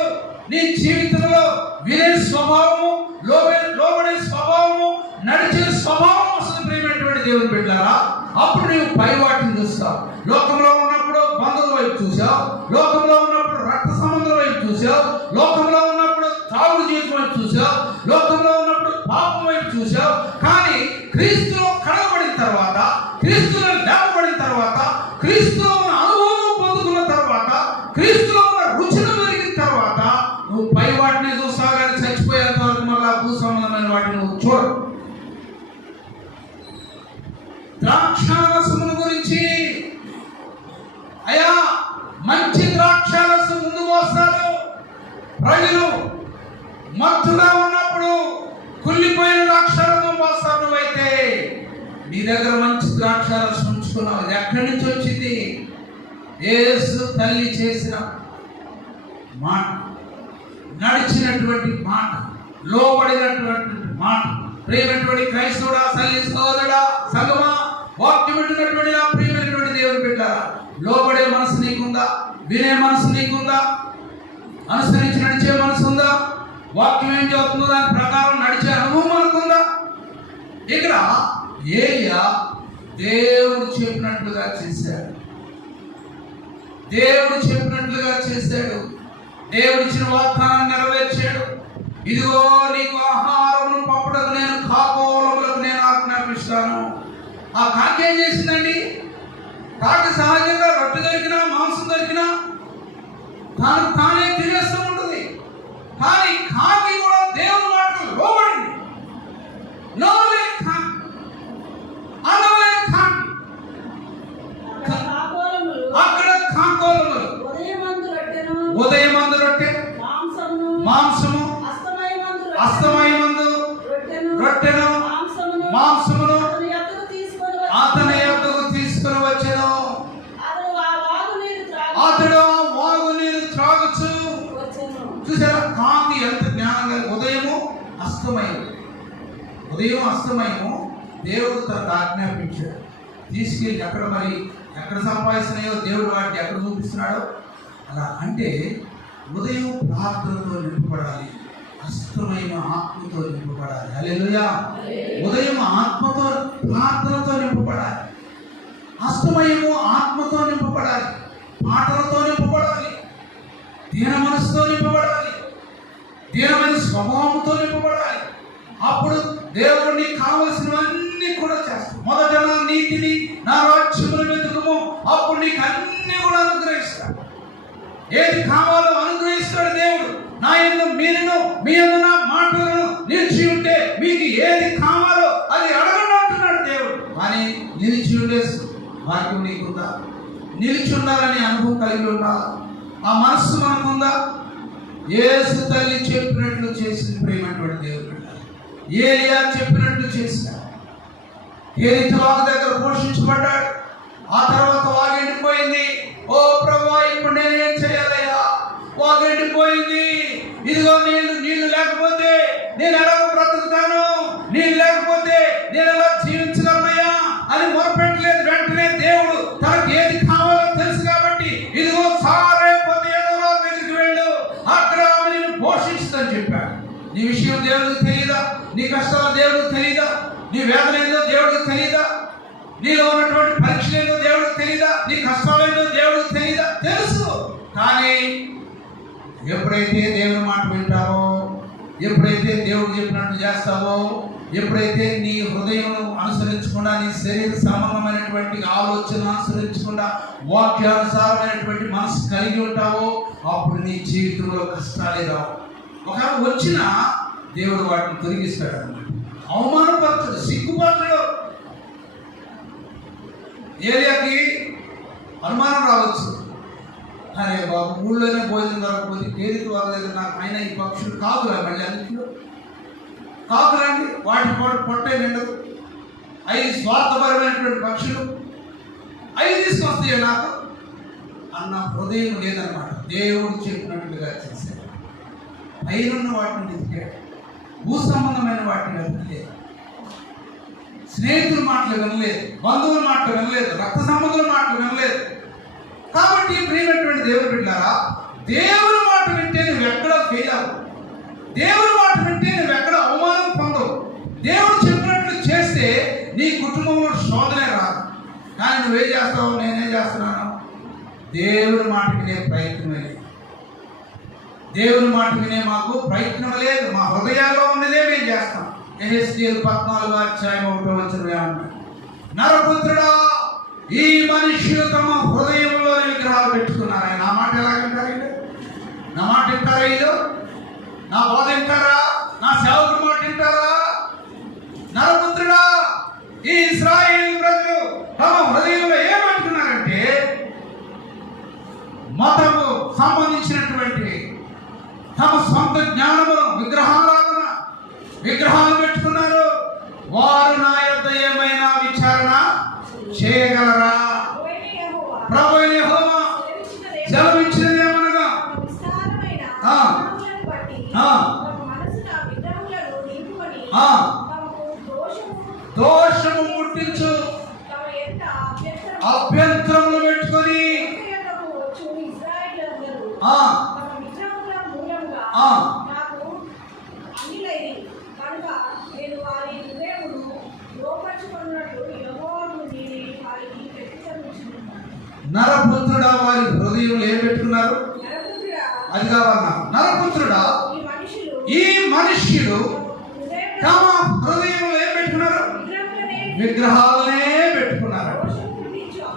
నీ జీవితంలో వినే స్వభావము, లోబడే స్వభావము, నడిచే స్వభావం వస్తుంది. ప్రియమైనటువంటి దేవుని బిడ్డలారా, అప్పుడు నీవు పై వాటిని చూస్తావు. లోకంలో ఉన్నప్పుడు బంధువుల వైపు చూసావు, లోకంలో ఉన్నప్పుడు రక్త సంబంధుల వైపు చూసావు, లోకంలో ఉన్నప్పుడు తాగుడు జీవితం వైపు చూసావు, లోకంలో ఉన్నప్పుడు పాపం వైపు చూసావు. కానీ క్రీస్తులో కడగబడిన తర్వాత, క్రీస్తులో లేపబడిన తర్వాత, క్రీస్తులో ఉన్న అనుభవం పొందుకున్న తర్వాత, క్రీస్తులో ఉన్న రుచిని పెరిగిన తర్వాత నువ్వు పై వాటిని చూస్తావు. కానీ చచ్చిపోయేంత వరకు మళ్ళా భూ సంబంధమైన వాటిని నువ్వు చూడవు. ద్రాక్షారసముల గురించి, అయ్యా మంచి ద్రాక్షారసం ముందు మోస్తారు. ప్రజలు మత్తుగా ఉన్నప్పుడు కుళ్ళిపోయిన ద్రాక్షారసం మోస్తారు. నువ్వైతే నీ దగ్గర మంచి ద్రాక్షారసం ఉంచుకున్నావు. ఇది ఎక్కడి నుంచి వచ్చింది? యేసు తల్లి చేసిన మాట, నడిచినటువంటి మాట, లోబడినటువంటి మాట. ప్రియమైనటువంటి క్రైస్తవుడా, తల్లి సోదరుడా, సంగమా, వాక్యం వింటున్నటువంటి నా ప్రియమైనటువంటి దేవుని బిడ్డలారా, లోబడే మనసు నీకుందా? వినే మనసు నీకుందా? అనుసరించి నడిచే మనసు ఉందా? వాక్యం ఏం చెబుతుందో దాని ప్రకారం నడిచే అనుభవం మనకుందా? ఇక్కడ ఏలియా దేవుడు చెప్పినట్లుగా చేశాడు. దేవుడు చెప్పినట్లుగా చేశాడు. దేవుడు ఇచ్చిన వాగ్దానాన్ని నెరవేర్చాడు. ఇదిగో నీకు ఆహారమును పంపుటకు నేను కాకోలములకు నేను ఆజ్ఞాపిస్తాను. ఆ కాకి ఏం చేసిందండి? కాకి సహజంగా రొట్టె దొరికినా, మాంసం దొరికినా తానే తినేస్తూ ఉంటుంది. కానీ కాకి కూడా దేవుని మాటలు లోబడింది. నోలేని కాకి, అనలేని కాకి. అక్కడ కాకోలములు, ఉదయమందు రొట్టె, మాంసము, అస్తమయమందు రొట్టెను, మాంసమును అతని యొద్దకు తీసుకొని వచ్చెను. అతడు ఆ వాగు నీరు త్రాగుచు. చూసారా కాకి ఎంత జ్ఞానంగా? ఉదయము అస్తమయము, ఉదయం అస్తమయము దేవుడు తనకు ఆజ్ఞాపించాడు. తీసుకెళ్ళి ఎక్కడ మరి ఎక్కడ సంపాదిస్తున్నాయో దేవుడు వాటిని ఎక్కడ చూపిస్తున్నాడో అలా. అంటే ఉదయం ప్రార్థనతో నింపబడాలి, అస్తమయం ఆత్మతో నింపబడాలి. హల్లెలూయా. ఉదయం ఆత్మతో ప్రార్థనతో నింపబడాలి, అస్తమయము ఆత్మతో నింపబడాలి, పాటలతో నింపబడాలి, దీన మనసుతో నింపబడాలి, దీనమైన స్వభావంతో నింపబడాలి. అప్పుడు దేవుడు నీకు కావలసినవన్నీ కూడా చేస్తాడు. మొదట నా నీతిని, నా రాజ్యమును వెతుకుము, అప్పుడు నీకు అన్ని కూడా అనుగ్రహిస్తాడు. ఏది కావాలో అనుగ్రహిస్తాడు దేవుడు. నా యందు మీరును, మీ యందు నా మాటలను నిలిచి ఉంటే మీకు ఏది కావాలో అది అడగండి అంటున్నాడు దేవుడు. కానీ నిలిచి ఉండే వాక్యం నీకుందా? నిలిచి ఉండాలని అనుభవం కలిగి ఉండాలా? ఆ మనస్సు మనకుందా? యేసు తల్లి చెప్పినట్లు చేసింది ప్రియమైనటువంటి దేవుడు. ఏలియా చెప్పినట్లు చేశాడు. ఏలియా వాగు దగ్గర పోషించబడ్డాడు. ఆ తర్వాత వాగు ఎండిపోయింది. ఓ ప్రభువా, ఇప్పుడు నేనేం చేయాలయ్యా? వాగు ఎండిపోయింది. ఇదిగో నీళ్లు లేకపోతే నేను ఎలా బ్రతుకుతాను? నీళ్ళు లేకపోతే నేను ఎలా జీవించగలనయ్యా అని మొరపెట్టలేదు. వెంటనే దేవుడు తనకు ఏది కావాలో తెలుసు కాబట్టి ఇదిగో సారైపోతే ఏదో దగ్గరికి వెళ్ళు, అక్కడ నేను పోషిస్తుందని చెప్పాడు. నీ విషయం దేవుడికి తెలియదా? నీ కష్టాలు దేవుడికి తెలియదా? నీ వేదన ఏందో దేవుడికి తెలియదా? నీలో ఉన్నటువంటి పరీక్షలు ఏందో దేవుడికి తెలియదా? నీ కష్టాలు ఏందో దేవుడికి తెలియదా? తెలుసు. కానీ ఎప్పుడైతే దేవుని మాట వింటావో, ఎప్పుడైతే దేవుడు చెప్పినట్టు చేస్తావో, ఎప్పుడైతే నీ హృదయం అనుసరించకుండా, నీ శరీర సంబంధమైనటువంటి ఆలోచన అనుసరించకుండా వాక్యానుసారమైనటువంటి మనసు కలిగి ఉంటావో, అప్పుడు నీ జీవితంలో కష్టాలే రావు. ఒకవేళ వచ్చినా దేవుడు వాటిని తొలగిస్తాడు అన్నమాట. అవమానపరచడు, సిగ్గుపరచడు. ఏలియాకి అనుమానం రావచ్చు, అరే బాబు ఊళ్ళోనే భోజనం దొరకపోతే కేరిక వాళ్ళ నాకు అయినా ఈ పక్షులు కాకులా, మళ్ళీ అన్నింటిలో కాకులండి, వాటి పొట్టే నిండదు. అవి స్వార్థపరమైనటువంటి పక్షులు, అవి తీసుకొస్తాయి నాకు అన్న హృదయం లేదన్నమాట. దేవుడు చెప్పినట్లుగా చేశాడు. పైనున్న వాటిని వెతికాడు, భూ సంబంధమైన వాటిని వెతకలేదు, స్నేహితుల మాటలు వినలేదు, బంధువుల మాటలు వినలేదు, రక్త సంబంధుల మాటలు వినలేదు. కాబట్టి ప్రియమైనటువంటి దేవుడు బిడ్డలారా, దేవుని మాట వింటే నువ్వు ఎక్కడ ఫెయిల్ అవ్వవు. దేవుని మాట వింటే నువ్వు ఎక్కడ అవమానం పొందవు. దేవుడు చెప్పినట్లు చేస్తే నీ కుటుంబంలో శోధనే రాదు. కానీ నువ్వేం చేస్తావు? నేనేం చేస్తున్నాను? దేవుని మాట వినే ప్రయత్నమే లేదు. దేవుని మాట వినే మాకు ప్రయత్నం లేదు. మా హృదయాల్లో ఉన్నదే మేము చేస్తాం. యెహెజ్కేలు 14:1 నరపుత్రుడా, ఈ మనుష్యులు తమ హృదయంలో విగ్రహాలు పెట్టుకున్నారు. ఆయన నా మాట ఎలా వింటారు? నా మాట వింటారా? ఇల్లు నా బోధ వింటారా? నా సేవకుడు మాట వింటారా? నరపుత్రుడా, ఈ ఇశ్రాయేలు ప్రజలు తమ హృదయంలో ఏం పెట్టుకున్నారంటే మతము సంబంధించినటువంటి తమ సొంత జ్ఞానమును విగ్రహాలు పెట్టుకున్నారు. వారు నా యొద్ద ఏమైనా విచారణ చేయగలరా? ప్రభువైన యెహోవా సెలవిచ్చినదేమనగా దోషము పుట్టించు అభ్యంతరములు పెట్టుకొని నరపుత్రుడా, వారి హృదయం ఏం పెట్టుకున్నారు? అది కావాలన్నా. నరపుత్రుడా, ఈ మనుష్యులు తమ హృదయంలో ఏం పెట్టుకున్నారు? విగ్రహాలనే పెట్టుకున్నారు.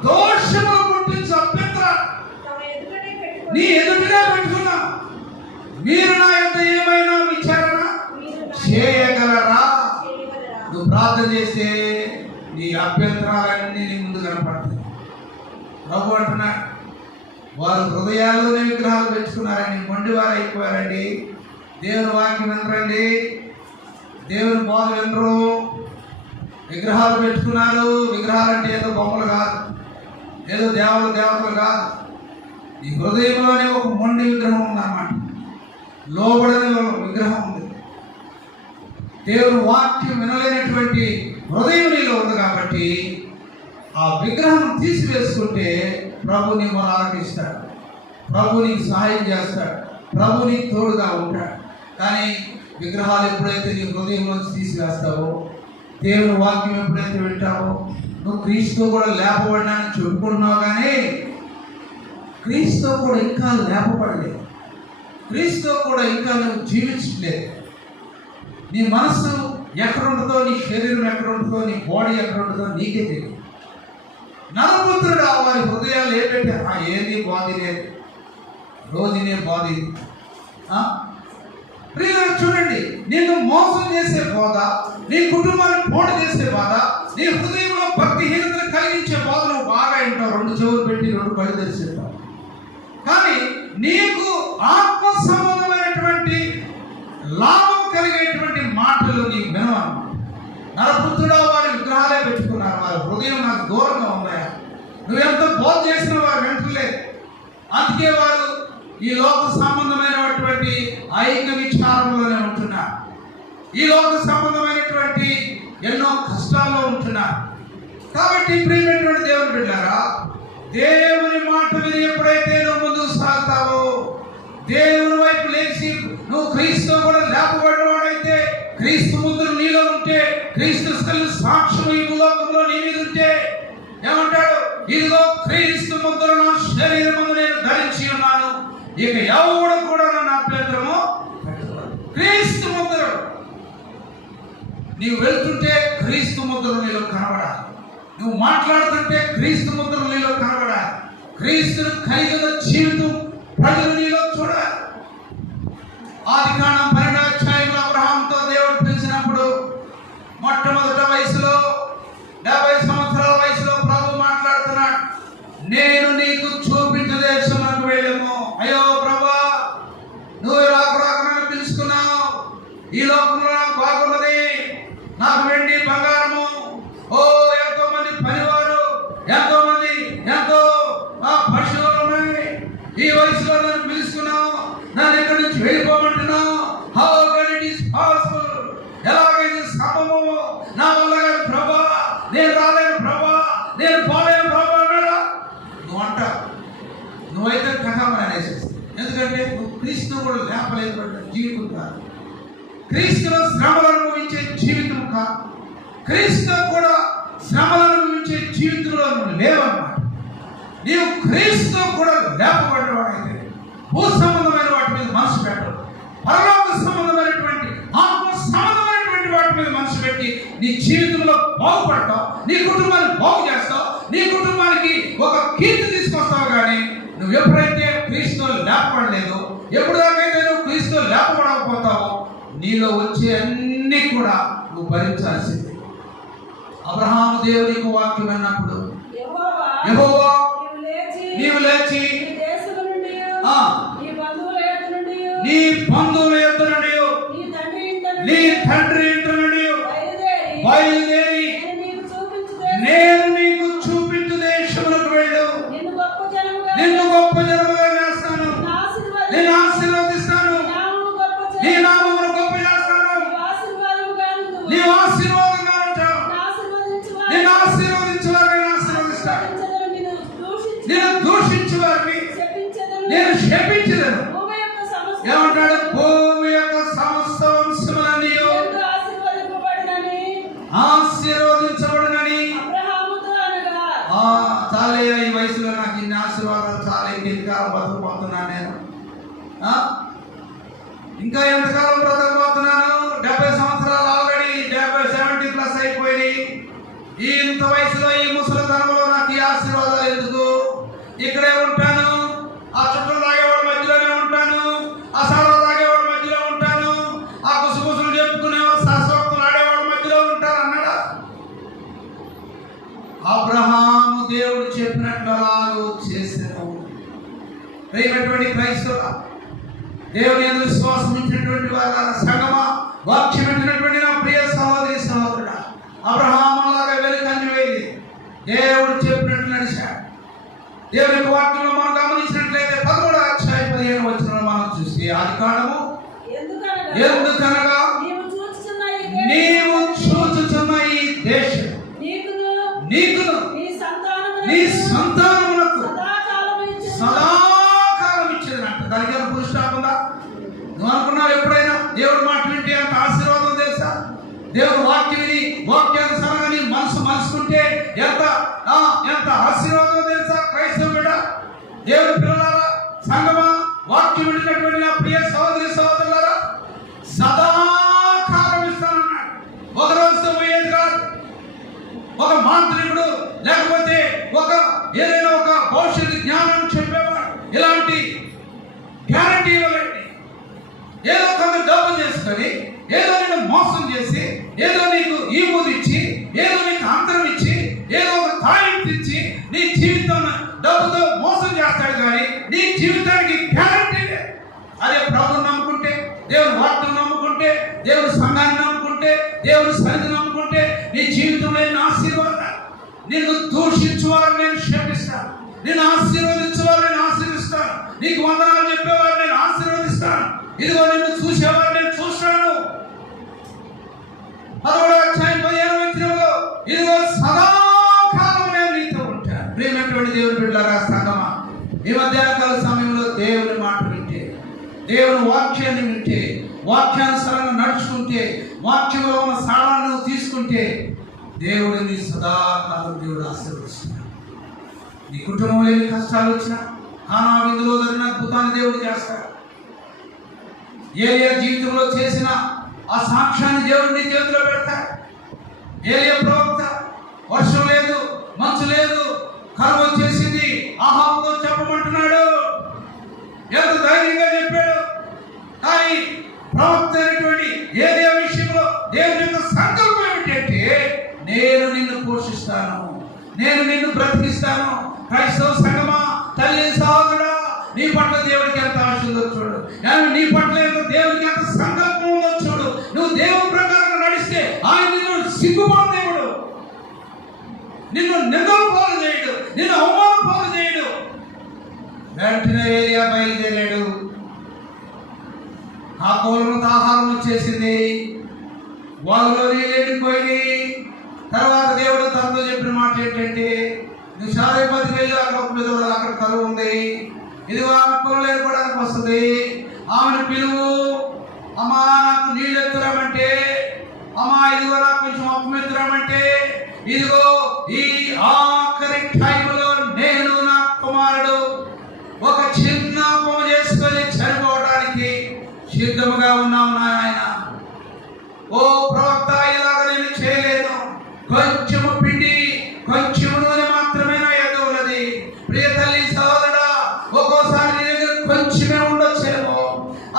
దోషములు పుట్టించు అభ్యంతరం నీ ఎదుటిగా పెట్టుకున్నా. మీరు నా యొక్క ఏమైనా విచారణ చేయగలరా? నువ్వు ప్రార్థన చేస్తే నీ అభ్యంతరాలన్నీ నీ ముందు కనపడతాయి. ప్రభు అంటున్నా, వారు హృదయాల్లోనే విగ్రహాలు పెంచుకున్నారండి. మొండివారు అయిపోయారండి. దేవుని వాక్యం వినరండి, దేవుని బోధ వినరు, విగ్రహాలు పెట్టుకున్నారు. విగ్రహాలు అంటే ఏదో బొమ్మలు కాదు, ఏదో దేవతలు కాదు. ఈ హృదయంలోనే ఒక మొండి విగ్రహం ఉందన్నమాట. లోబడని విగ్రహం ఉంది. దేవుని వాక్యం వినలేనటువంటి హృదయం నీలో ఉంది. కాబట్టి ఆ విగ్రహం తీసివేసుకుంటే ప్రభు నీ మొర ఆలకిస్తాడు, ప్రభు నీకు సహాయం చేస్తాడు, ప్రభు నీకు తోడుగా ఉంటాడు. కానీ విగ్రహాలు ఎప్పుడైతే నీ హృదయంలోంచి తీసివేస్తావో, దేవుని వాక్యం ఎప్పుడైతే వింటావో, నువ్వు క్రీస్తు కూడా లేపబడినాన్ని చెప్పుకుంటున్నావు, కానీ క్రీస్తు కూడా ఇంకా లేపబడలేదు. క్రీస్తు కూడా ఇంకా నువ్వు జీవించలేదు. నీ మనస్సు ఎక్కడ ఉంటుందో, నీ శరీరం ఎక్కడ ఉంటుందో, నీ బాడీ ఎక్కడ ఉంటుందో నీకే తెలియదు. నరపుత్రుడు వారి హృదయాలు ఏంటంటే ఏది బాధి లేదు, రోజునే బాధి. ప్రియులను చూడండి, నిన్ను మోసం చేసే బాధ, నీ కుటుంబాన్ని పోటు చేసే బాధ, నీ హృదయంలో భక్తిహీనతను కలిగించే బాధ నువ్వు బాగా వింటావు. 2 చెవులు పెట్టి 2 కళ్ళు తెరిచేస్తావు. కానీ నీకు ఆత్మ సంబంధమైనటువంటి లాభం కలిగేటువంటి మాటలు నీకు వినవను. నరపుత్రుడా, వారి విగ్రహాలే పెట్టుకున్నారు, వారి హృదయం నాకు దూరంగా ఉన్నాయా, నువ్వెంత బోధ చేసిన వారు వింటలేదు. అందుకే వారు ఈ లోక సంబంధమైనటువంటి ఐక్య విచారంలోనే ఉంటున్నారు, ఈ లోక సంబంధమైనటువంటి ఎన్నో కష్టాల్లో ఉంటున్నారు. కాబట్టి ప్రియమైనటువంటి దేవుని బిడ్డారా, దేవుని మాట విని ఎప్పుడైతే నువ్వు ముందుకు సాగుతావో, దేవుని వైపు లేచి నువ్వు క్రీస్తు కూడా లేపబడినవాడైతే, క్రీస్తు ముద్ర నీలో ఉంటే, క్రీస్తు సాక్ష్యం ఈ భూలోకంలో నీ మీద ఉంటే ఏమంటాడు? ఇదిగో క్రీస్తు ముద్ర నా శరీరమును నేను ధరించి ఉన్నాను, ఇక ఎవడు కూడా నా అభ్యంతరము పెట్టకూడదు. క్రీస్తు ముద్ర నీవు వెళ్తుంటే క్రీస్తు ముద్రలు నీలో కనబడాలి, నువ్వు మాట్లాడుతుంటే క్రీస్తు ముద్రలు నీలో కనబడాలి, క్రీస్తును కలిగిన జీవితం ప్రజలు నీలో చూడాలి. ఆదికాండం 12వ అధ్యాయంలో అబ్రహాముతో దేవుడు పిలిచినప్పుడు మొట్టమొదట వయసులో 70 సంవత్సరాల వయసులో ప్రభు మాట్లాడుతున్నాడు, నేను నీకు చూపించే దేశంలోకి వెళ్ళము. అయ్యో ప్రభా, నువ్వు రాకురాకునని పిలుచుకున్నావు, ఈ లోకంలో నాకు బాగున్నది, నాకు వెండి బంగారము, ఓ ఎంతో మంది పనివారు, ఎంతో మంది ఎంతో పశువులు ఉన్నాయి, ఈ వయసులో నన్ను పిలుచుకున్నావు, నన్ను ఇక్కడి నుంచి వెళ్ళిపోమంటున్నావు. How can it is possible? ఎలాగైతే సంభవము? నా వల్ల కాదు ప్రభా, నేను రాలేను ప్రభా, నేను పోలేను ప్రభా అన్నాడా? నువ్వు అంటావు, నువ్వైతే కథమని అనేసేస్తావు. ఎందుకంటే నువ్వు క్రీస్తు కూడా లేపలేనటువంటి జీవితం కాదు, క్రీస్తులో శ్రమలు అనుభవించే జీవితం కాదు, క్రీస్తు కూడా శ్రమలు అనుభవించే జీవితంలో నువ్వు లేవన్నమాట. నీవు క్రీస్తు కూడా లేపబడ్డవాడైతే భూ సంబంధమైన వాటి మీద మనసు పెట్టవు, పరలోక సంబంధమైనటువంటి ఆత్మ సంబంధమైనటువంటి వాటి మీద మనసు పెట్టి నీ జీవితంలో బాగుపడతావు, నీ కుటుంబాన్ని బాగు చేస్తావు, నీ కుటుంబానికి ఒక కీర్తి తీసుకొస్తావు. కానీ నువ్వు ఎప్పుడైతే క్రీస్తు లేపబడలేదో, ఎప్పుడైతే నువ్వు క్రీస్తు లేపబడకపోతావో, నీలో వచ్చే అన్ని కూడా నువ్వు భరించాల్సిందే. అబ్రహాము దేవునికి వాక్యం అన్నప్పుడు, యెహోవా నీవు లేచి నీ బంధువుల యొద్ద నుండి నీ తండ్రి ఇంటి నుండి బయలుదేరి నేను నీకు చూపించు దేశములకు వెళ్ళు, నిన్ను గొప్ప జనముగా చేస్తాను, నేను ఆశీర్వదిస్తాను, నీ నామమును గొప్ప చేస్తాను, నీవు ఆశీర్వాదంగా ఉంటావు, నేను ఆశీర్వదించు వారిని ఆశీర్వదిస్తాను, నేను దూషించు వారిని నేను శపించలేను. ఏమంటాడు? భూమి యొక్క సమస్త వంశములన్నీ ఆశీర్వదించబడునని. చాలే, ఈ వయసులో నాకు ఇన్ని ఆశీర్వాదాలు చాలా, ఇంకెంతకాలం బ్రతకపోతున్నాను నేను, ఇంకా ఎంతకాలం బ్రతకపోతున్నాను? 70 సంవత్సరాలు ఆల్రెడీ 70+ అయిపోయినాయి. ఈ ఇంత వయసులో ఈ ముసలితనంలో నాకు ఈ ఆశీర్వాదాలు ఎందుకు? ఇక్కడే ఉంటాను, ఆ చుట్టూ తాగేవాడి మధ్యలోనే ఉంటాను, ఆ సారా తాగేవాడి మధ్యలో ఉంటాను, ఆ కుసుకుసులు చెప్పుకునేవాడు శాస్త్రోక్తులు ఆడేవాడి మధ్యలో ఉంటాను అన్నాడా? అబ్రహాము దేవుడు చెప్పినట్లు అలాగూ చేశాను. ప్రియమైనటువంటి క్రైస్తవ దేవుని యందు విశ్వాసం ఇచ్చినటువంటి వారి సంగమా, వాక్యం ఇచ్చినటువంటి నా ప్రియ సహోదరి సహోదరుడా, అబ్రహాము అలాగా వెలుకని వెళ్ళి దేవుడు చెప్పినట్లు నడిచాడు. దేవుని యొక్క వాక్యంలో మనం గమనించినట్లయితే 11వ అధ్యాయం 15వ వచనంలో మనం చూస్తే, ఆదికాండము ఎందుకనగా నీవు చూచుచున్న ఈ దేశం నీకును నీ సంతానమునకు సదాకాలం ఇచ్చేదంట. దానికి ఏమైనా పురుషాలు ఉందా? నువ్వు అనుకున్నావు ఎప్పుడైనా దేవుడు మాట వింటే అంత ఆశీర్వాదం తెలుసా? దేవుడు వాక్యం వాక్యానుసారంగా నీ మనసు మలుచుకుంటే ఎంత ఆశీర్వాదం తెలుసా? క్రైస్తవుడ, దేవుని పిల్లలారా, సంగమా, వాక్యం వింటున్నటువంటి నా ప్రియ సహోదరి సహోదరులారా, సదాకాలం ఇస్తానన్నాడు. ఒక రోజుతో పోయేది కాదు. ఒక మాంత్రికుడు లేకపోతే ఏదైనా ఒక భవిష్యత్తు జ్ఞానం చెప్పేవాడు ఇలాంటి గ్యారంటీ ఇవ్వాలండి. ఏదో కొంత డబ్బు చేసుకొని, ఏదో నేను మోసం చేసి, ఏదో నీకు ఈ మూడు ఇచ్చి, ఏదో నీకు అంతరం ఇచ్చి, ఏదో ఒక తాయింపు ఇచ్చి నీ జీవితం డబ్బుతో మోసం చేస్తాడు. కానీ నీ జీవితానికి గ్యారంటీ దేవుని సంఘాన్ని నమ్ముకుంటే, దేవుని సన్నిధిని నమ్ముకుంటే నీ జీవితంలో ఎన్ని ఆశీర్వాదాలు. నిన్ను దూషించేవారు నేను క్షమిస్తాను, నిన్ను ఆశీర్వదించేవారు నేను ఆశీర్వదిస్తాను, నీకు వందనాలు చెప్పేవారు నేను ఆశీర్వదిస్తాను, ఇదిగో నిన్ను చూసేవారు నేను చూస్తాను. 10వ అధ్యాయం 15వ వచనంలో ఇదిగో సదాకాలం నేను నీతో ఉంటాను. ప్రియమైనటువంటి దేవుని బిడ్డలారా, సంగమా, ఈ మధ్యాహ్నకాల సమయంలో దేవుని మాట వింటే, దేవుని వాక్యాన్ని వింటే, వాక్యానుసారంగా నడుచుకుంటే, వాక్యంలో ఉన్న సారాన్ని తీసుకుంటే దేవుడిని సదాకాలం దేవుడు ఆశీర్వదిస్తున్నాడు. నీ కుటుంబంలో ఎన్ని కష్టాలు వచ్చినా కానా విందులో జరిగిన అద్భుతాన్ని దేవుడు చేస్తాడు. ఏలియా జీవితంలో చేసిన ఆ సాక్ష్యాన్ని దేవుడు నీ చేతిలో పెడతాడు. ఏలియా ప్రవక్త వర్షం లేదు, మంచు లేదు, కరువు వచ్చేసింది, ఆహాబుతో చెప్పమంటున్నాడు. ఎంత ధైర్యంగా చెప్పాడు. కానీ ప్రవక్త అయినటువంటి ఏలియా విషయంలో దేవుని యొక్క సంకల్పం ఏమిటంటే, నేను నిన్ను పోషిస్తాను, నేను నిన్ను బ్రతికిస్తాను. క్రైస్తవ సంఘమా, తల్లి సహోదరుడా, నీ పట్ల దేవుడికి ఎంత ఆశ ఉందో చూడు, నీ పట్ల దేవుడికి ఎంత సంకల్పం ఉందో చూడు. నువ్వు దేవుని ప్రకారంగా నడిస్తే ఆయన నిన్ను సిగ్గుపడ దేవుడు, నిన్ను నిందలు పాలు చేయడు, నిన్ను అవమానం పాలు చేయడు. వెంటనే ఏలియా బయలుదేరాడు. ఆ కోళ్ళకు ఆహారం వచ్చేసింది, వాళ్ళలో నీళ్ళు ఎండిపోయినాయి. తర్వాత దేవుడు తనతో చెప్పిన మాట ఏంటంటే, నువ్వు శారీపతికి వెళ్ళి అక్కడ ఒక మీద అక్కడ కరువు ఉంది, ఇదిగో ఆమె పొలం ఏర్పడానికి వస్తుంది, ఆమెను పిలువు. అమ్మా నాకు నీళ్ళు ఎత్తురామంటే, అమ్మా ఇదిగో నాకు కొంచెం అప్పు ఎత్తురామంటే, ఇదిగో ఈ ఆఖరి టైంలో నేను నా కుమారుడు ఒక చిన్న అప్పం చేసుకొని చనిపోవడానికి సిద్ధముగా ఉన్నాము నాయన. ఓ ప్రవక్త, ఇలాగ నేను చేయలేను, కొంచెము పిండి కొంచెము నూనె మాత్రమే నా ఎదుట ఉన్నది. ప్రియ తల్లి సహోదరుడా, ఒక్కోసారి నీ దగ్గర కొంచెమే ఉండొచ్చేమో,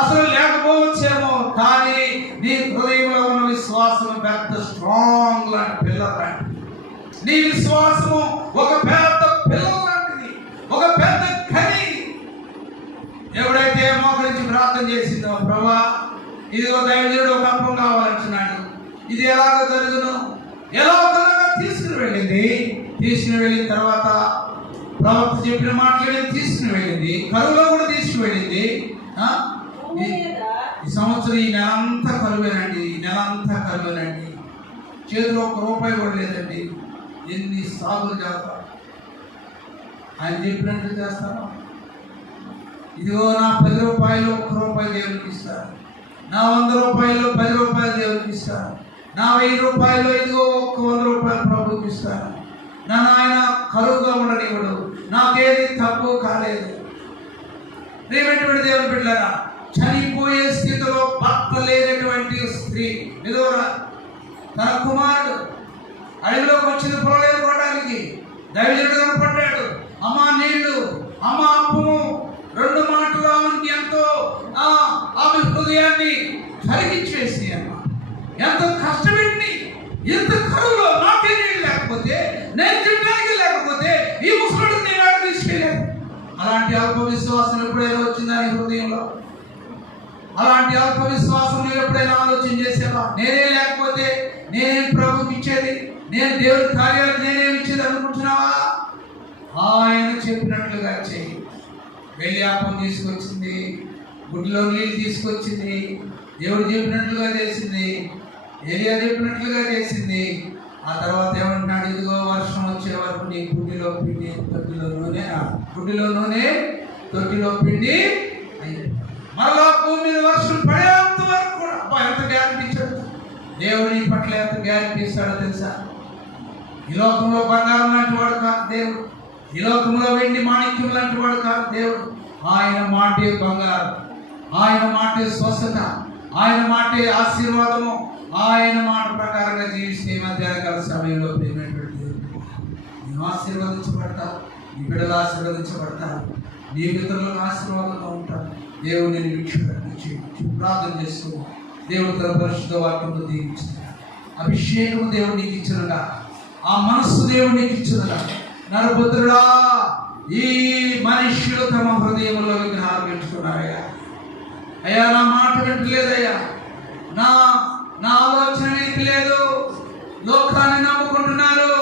అసలు లేకపోవచ్చేమో, కానీ నీ హృదయంలో ఉన్న విశ్వాసం పెద్ద స్ట్రాంగ్ లాంటి పిల్లల లాంటిది. నీ విశ్వాసము ఒక పెద్ద పిల్లల లాంటిది, ఒక పెద్ద ఖని. ఎవడైతే మోకరించి ప్రార్థన చేసిందో, ప్రభా ఇదిగో దైవజనుడు ఒక అప్పం కావాలంటున్నాడు, ఇది ఎలాగ జరుగును, ఎలా తీసుకుని వెళ్ళిన తర్వాత ప్రవక్త చెప్పిన మాటలు తీసుకుని వెళ్ళింది, కరువులో కూడా తీసుకుని వెళ్ళింది. ఈ సంవత్సరం ఈ నెల అంతా కరువేనండి, ఈ నెల అంతా కరువేనండి, చేతిలో ₹1 కూడా లేదండి. ఎన్ని సాగులు చేస్తాం, ఆయన చెప్పినట్లు చేస్తాను. ఇదిగో నా ₹10 ₹1 దేవునికి ఇస్తాను, నా ₹100 ₹10 దేవునికి ఇస్తాను, నా ₹1000 ఇదిగో ₹100 ప్రభుకి ఇస్తాను. నా నాయన కరువుగా ఉండనివ్వడు, నాకేది తక్కువ కాలేదు. ప్రియమైనటువంటి దేవుని బిడ్డలారా, చనిపోయే స్థితిలో భర్త లేనటువంటి స్త్రీ విధవరా, తన కుమారుడు అడవిలోకి వచ్చింది పొలం ఏరుకోవడానికి. దైవజనుడు కనపడ్డాడు. అమ్మా నీళ్లు, అమ్మా అప్పము, 2 మాటలు ఆమెకి ఎంతో ఆమె హృదయాన్ని కరిగించేసి అమ్మ ఎంతో కష్టపెట్టి, ఇంత కరువులో నాకే నీళ్ళు లేకపోతే, నేను తినడానికి లేకపోతే ఈ ముసలుడిని నేను ఆడ తీసుకెళ్ళాను. అలాంటి అల్ప విశ్వాసం ఎప్పుడైనా వచ్చిందా నీ హృదయంలో? అలాంటి అల్ప విశ్వాసం నువ్వు ఎప్పుడైనా ఆలోచన చేసావా? నేనే లేకపోతే నేనేం ప్రభుకి ఇచ్చేది, నేను దేవుడి కార్యాలకు నేనేమి ఇచ్చేది అనుకుంటున్నావా? ఆయన చెప్పినట్లుగా చెయ్యి. వెళ్ళి అప్పం తీసుకొచ్చింది, గుడిలో నీళ్ళు తీసుకొచ్చింది, దేవుడు చెప్పినట్లుగా చేసింది, ఏలియా చెప్పినట్లుగా చేసింది. ఆ తర్వాత ఏమంటున్నాడు, ఇదిగో వర్షం వచ్చే వరకు నీ గుడ్డిలో పిండి తొట్టిలో నూనె, గుడ్డిలో నూనె తొట్టిలో పిండి అయ్యింది. మరలా భూమి మీద వర్షం పడేంత వరకు కూడా ఎంత గ్యారెంటీ ఇచ్చాడు దేవుడు, నీ పట్ల ఎంత గ్యారెంటీ ఇస్తాడో తెలుసా? ఈ లోకంలో బంగారం లాంటి వాడు కాదు దేవుడు, ఈ లోకంలో వెండి మాణిక్యం లాంటి వాడు కాదు దేవుడు. ఆయన మాటే బంగారం, ఆయన మాటే స్వస్థత, ఆయన మాటే ఆశీర్వాదము. ఆయన మాట ప్రకారంగా జీవిస్తే మధ్యాహ్నకాల సమయంలో నువ్వు ఆశీర్వదించబడతావు, నీ బిడ్డలు ఆశీర్వదించబడతారు, నీ మిత్రులకు ఆశీర్వాదంగా ఉంటారు. దేవుని ప్రార్థన చేస్తూ దేవుడు తన పరిశుద్ధ వాక్యంతో దీవించిన అభిషేకము దేవుడు నీకు ఇచ్చినగా, ఆ మనస్సు దేవుడు నీకు ఇచ్చినగా. నరపుత్రుడా, ఈ మనుష్యులు తమ హృదయంలో విగ్రహాలు పెట్టుకున్నారయ్యా. అయ్యా నా మాట వింటలేదయ్యా, నా నా ఆలోచన నీకు లేదు. లోకాన్ని నమ్ముకుంటున్నారు,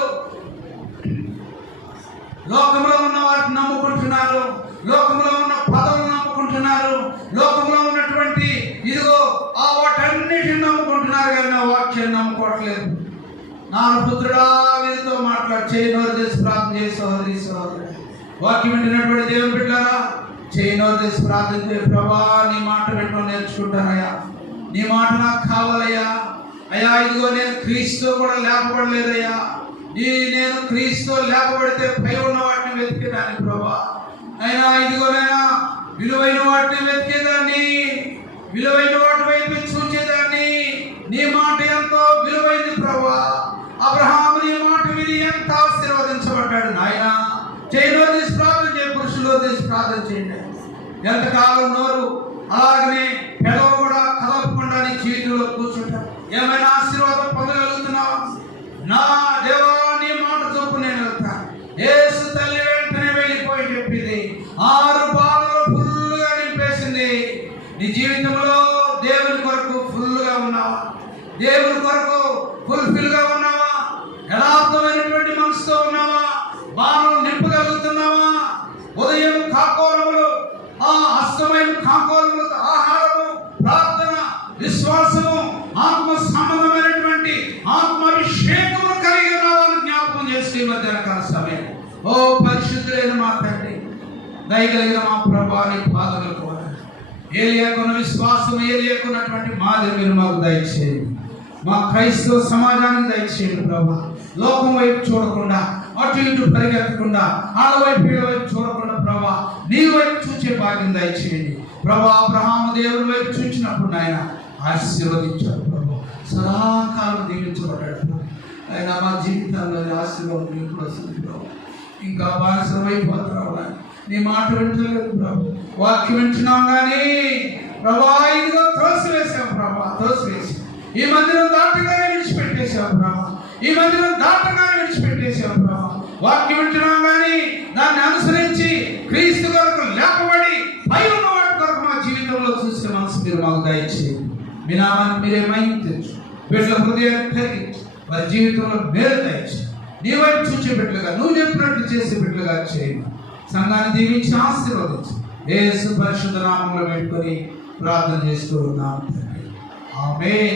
లోకంలో ఉన్న వాటిని నమ్ముకుంటున్నారు, లోకంలో ఉన్న పదవులు నమ్ముకుంటున్నారు, లోకంలో ఉన్నటువంటి ఇదిగో ఆ వాటన్నిటిని నమ్ముకుంటున్నారు, కానీ నా వాక్యాన్ని నమ్ముకోవట్లేదు. నా పుత్రుడా వీరితో మాట్లాడు. చేయనోరు చేసి ప్రార్థన చేసి సోదరి సోదరు వాక్యం వింటున్నటువంటి దేవుని బిడ్డారా, చేయనోరు చేసి ప్రార్థన చేసి ప్రభా నీ మాట వింటూ నేర్చుకుంటానయ్యా, నీ మాట నాకు కావాలయ్యా. అయ్యా ఇదిగో నేను క్రీస్తు కూడా లేపబడలేదయ్యా, నేను క్రీస్తు లేపబడితే పై ఉన్న వాటిని వెతికేదాన్ని ప్రభా. అయినా ఇదిగోనైనా విలువైన వాటిని వెతికేదాన్ని, విలువైన వాటి వైపు చూచేదాన్ని. నీ మాట ఎంతో విలువైంది ప్రభా. అబ్రహాము నీ మాట విని ఎంత ఆశీర్వదించబడ్డాడు నాయన. చేయనో తీసి ప్రార్థన చేయ, పురుషులో తీసి ప్రార్థన చేయండి. ఎంతకాలం నోరు అలాగనే పెదవు కూడా కదలకుండా నీ జీవితంలో కూర్చుంటారు. ఏమైనా ఆశీర్వాదం పొందగలుగుతున్నావా? నా దేవా నీ మాట చొప్పు నేను వెళ్తాను. యేసు తల్లి వెంటనే వెళ్ళిపోయి చెప్పింది, 6 బాధలు ఫుల్గా నింపేసింది. నీ జీవితంలో దేవుని కొరకు ఫుల్గా ఉన్నావా? దేవుని కొరకు ఫుల్ఫిల్గా ఉన్నావా? యథార్థమైనటువంటి మనసుతో ఉన్నావా? బాణం నింపగలుగుతున్నావా? ఉదయం కాకోలములు, అస్తమయం కాకోలములతో ఆహారము, ప్రార్థన, విశ్వాసము, ఆత్మ సంబంధమైనటువంటి ఆత్మాభిషేకమును కలిగి రావాలని జ్ఞాపకం చేసి మధ్యాహ్నకాల సమయం. ఓ పరిశుద్ధులైన మా తండ్రి, దయగలిగిన మా ప్రభా నీ పాదములు కూడా ఏలియాకున్న విశ్వాసం, ఏలియాకున్నటువంటి మాదిరి మీరు మాకు దయచేయండి. మా క్రైస్తవ సమాజానికి దయచేయండి ప్రభా. లోకం వైపు చూడకుండా, అటు ఇటు పరిగెత్తకుండా, ఆడ వైపు వీళ్ళ వైపు చూడకుండా ప్రభా నీ వైపు చూసే భాగ్యం దయచేయండి ప్రభా. అబ్రహాము దేవుని వైపు చూసినప్పుడు నాయన ఆశీర్వదించాడు ప్రభా, సదాకాలం దీవించబడ్డాడు. ఆయన మా జీవితాల్లో ఆశీర్వాదం ఎప్పుడు వస్తుంది ప్రభా. ఇంకా బానిసలు అయిపోతున్నావు కానీ నీ మాట వింటలేదు ప్రభు. వాక్యం వింటున్నాం కానీ ప్రభా ఇదిగో త్రోసివేసాం ప్రభా, త్రోసివేసాం. ఈ మందిరం దాటగానే విడిచిపెట్టేసాం ప్రభా, ఈ మందిరం దాటగానే విడిచిపెట్టేసాం ప్రభా. వాక్యం వింటున్నాం కానీ దాన్ని అనుసరించి క్రీస్తు కొరకు లేపబడి పై ఉన్న వాటి కొరకు మా జీవితంలో చూసే మనసు మీరు మాకు దయచేయండి. మీ నామాన్ని మీరే మహిమ తెచ్చు, బిడ్డల హృదయాన్ని కలిగించి వారి జీవితంలో మేలు దయచేయండి. నీ వైపు చూసే బిడ్డలుగా, నువ్వు చెప్పినట్టు చేసే బిడ్డలుగా చేయండి. సంఘాన్ని దీవించి ఆశీర్వదించి యేసు పరిశుద్ధ నామములో పెట్టుకొని ప్రార్థన చేస్తూ ఉన్నాం తండ్రి. ఆమేన్.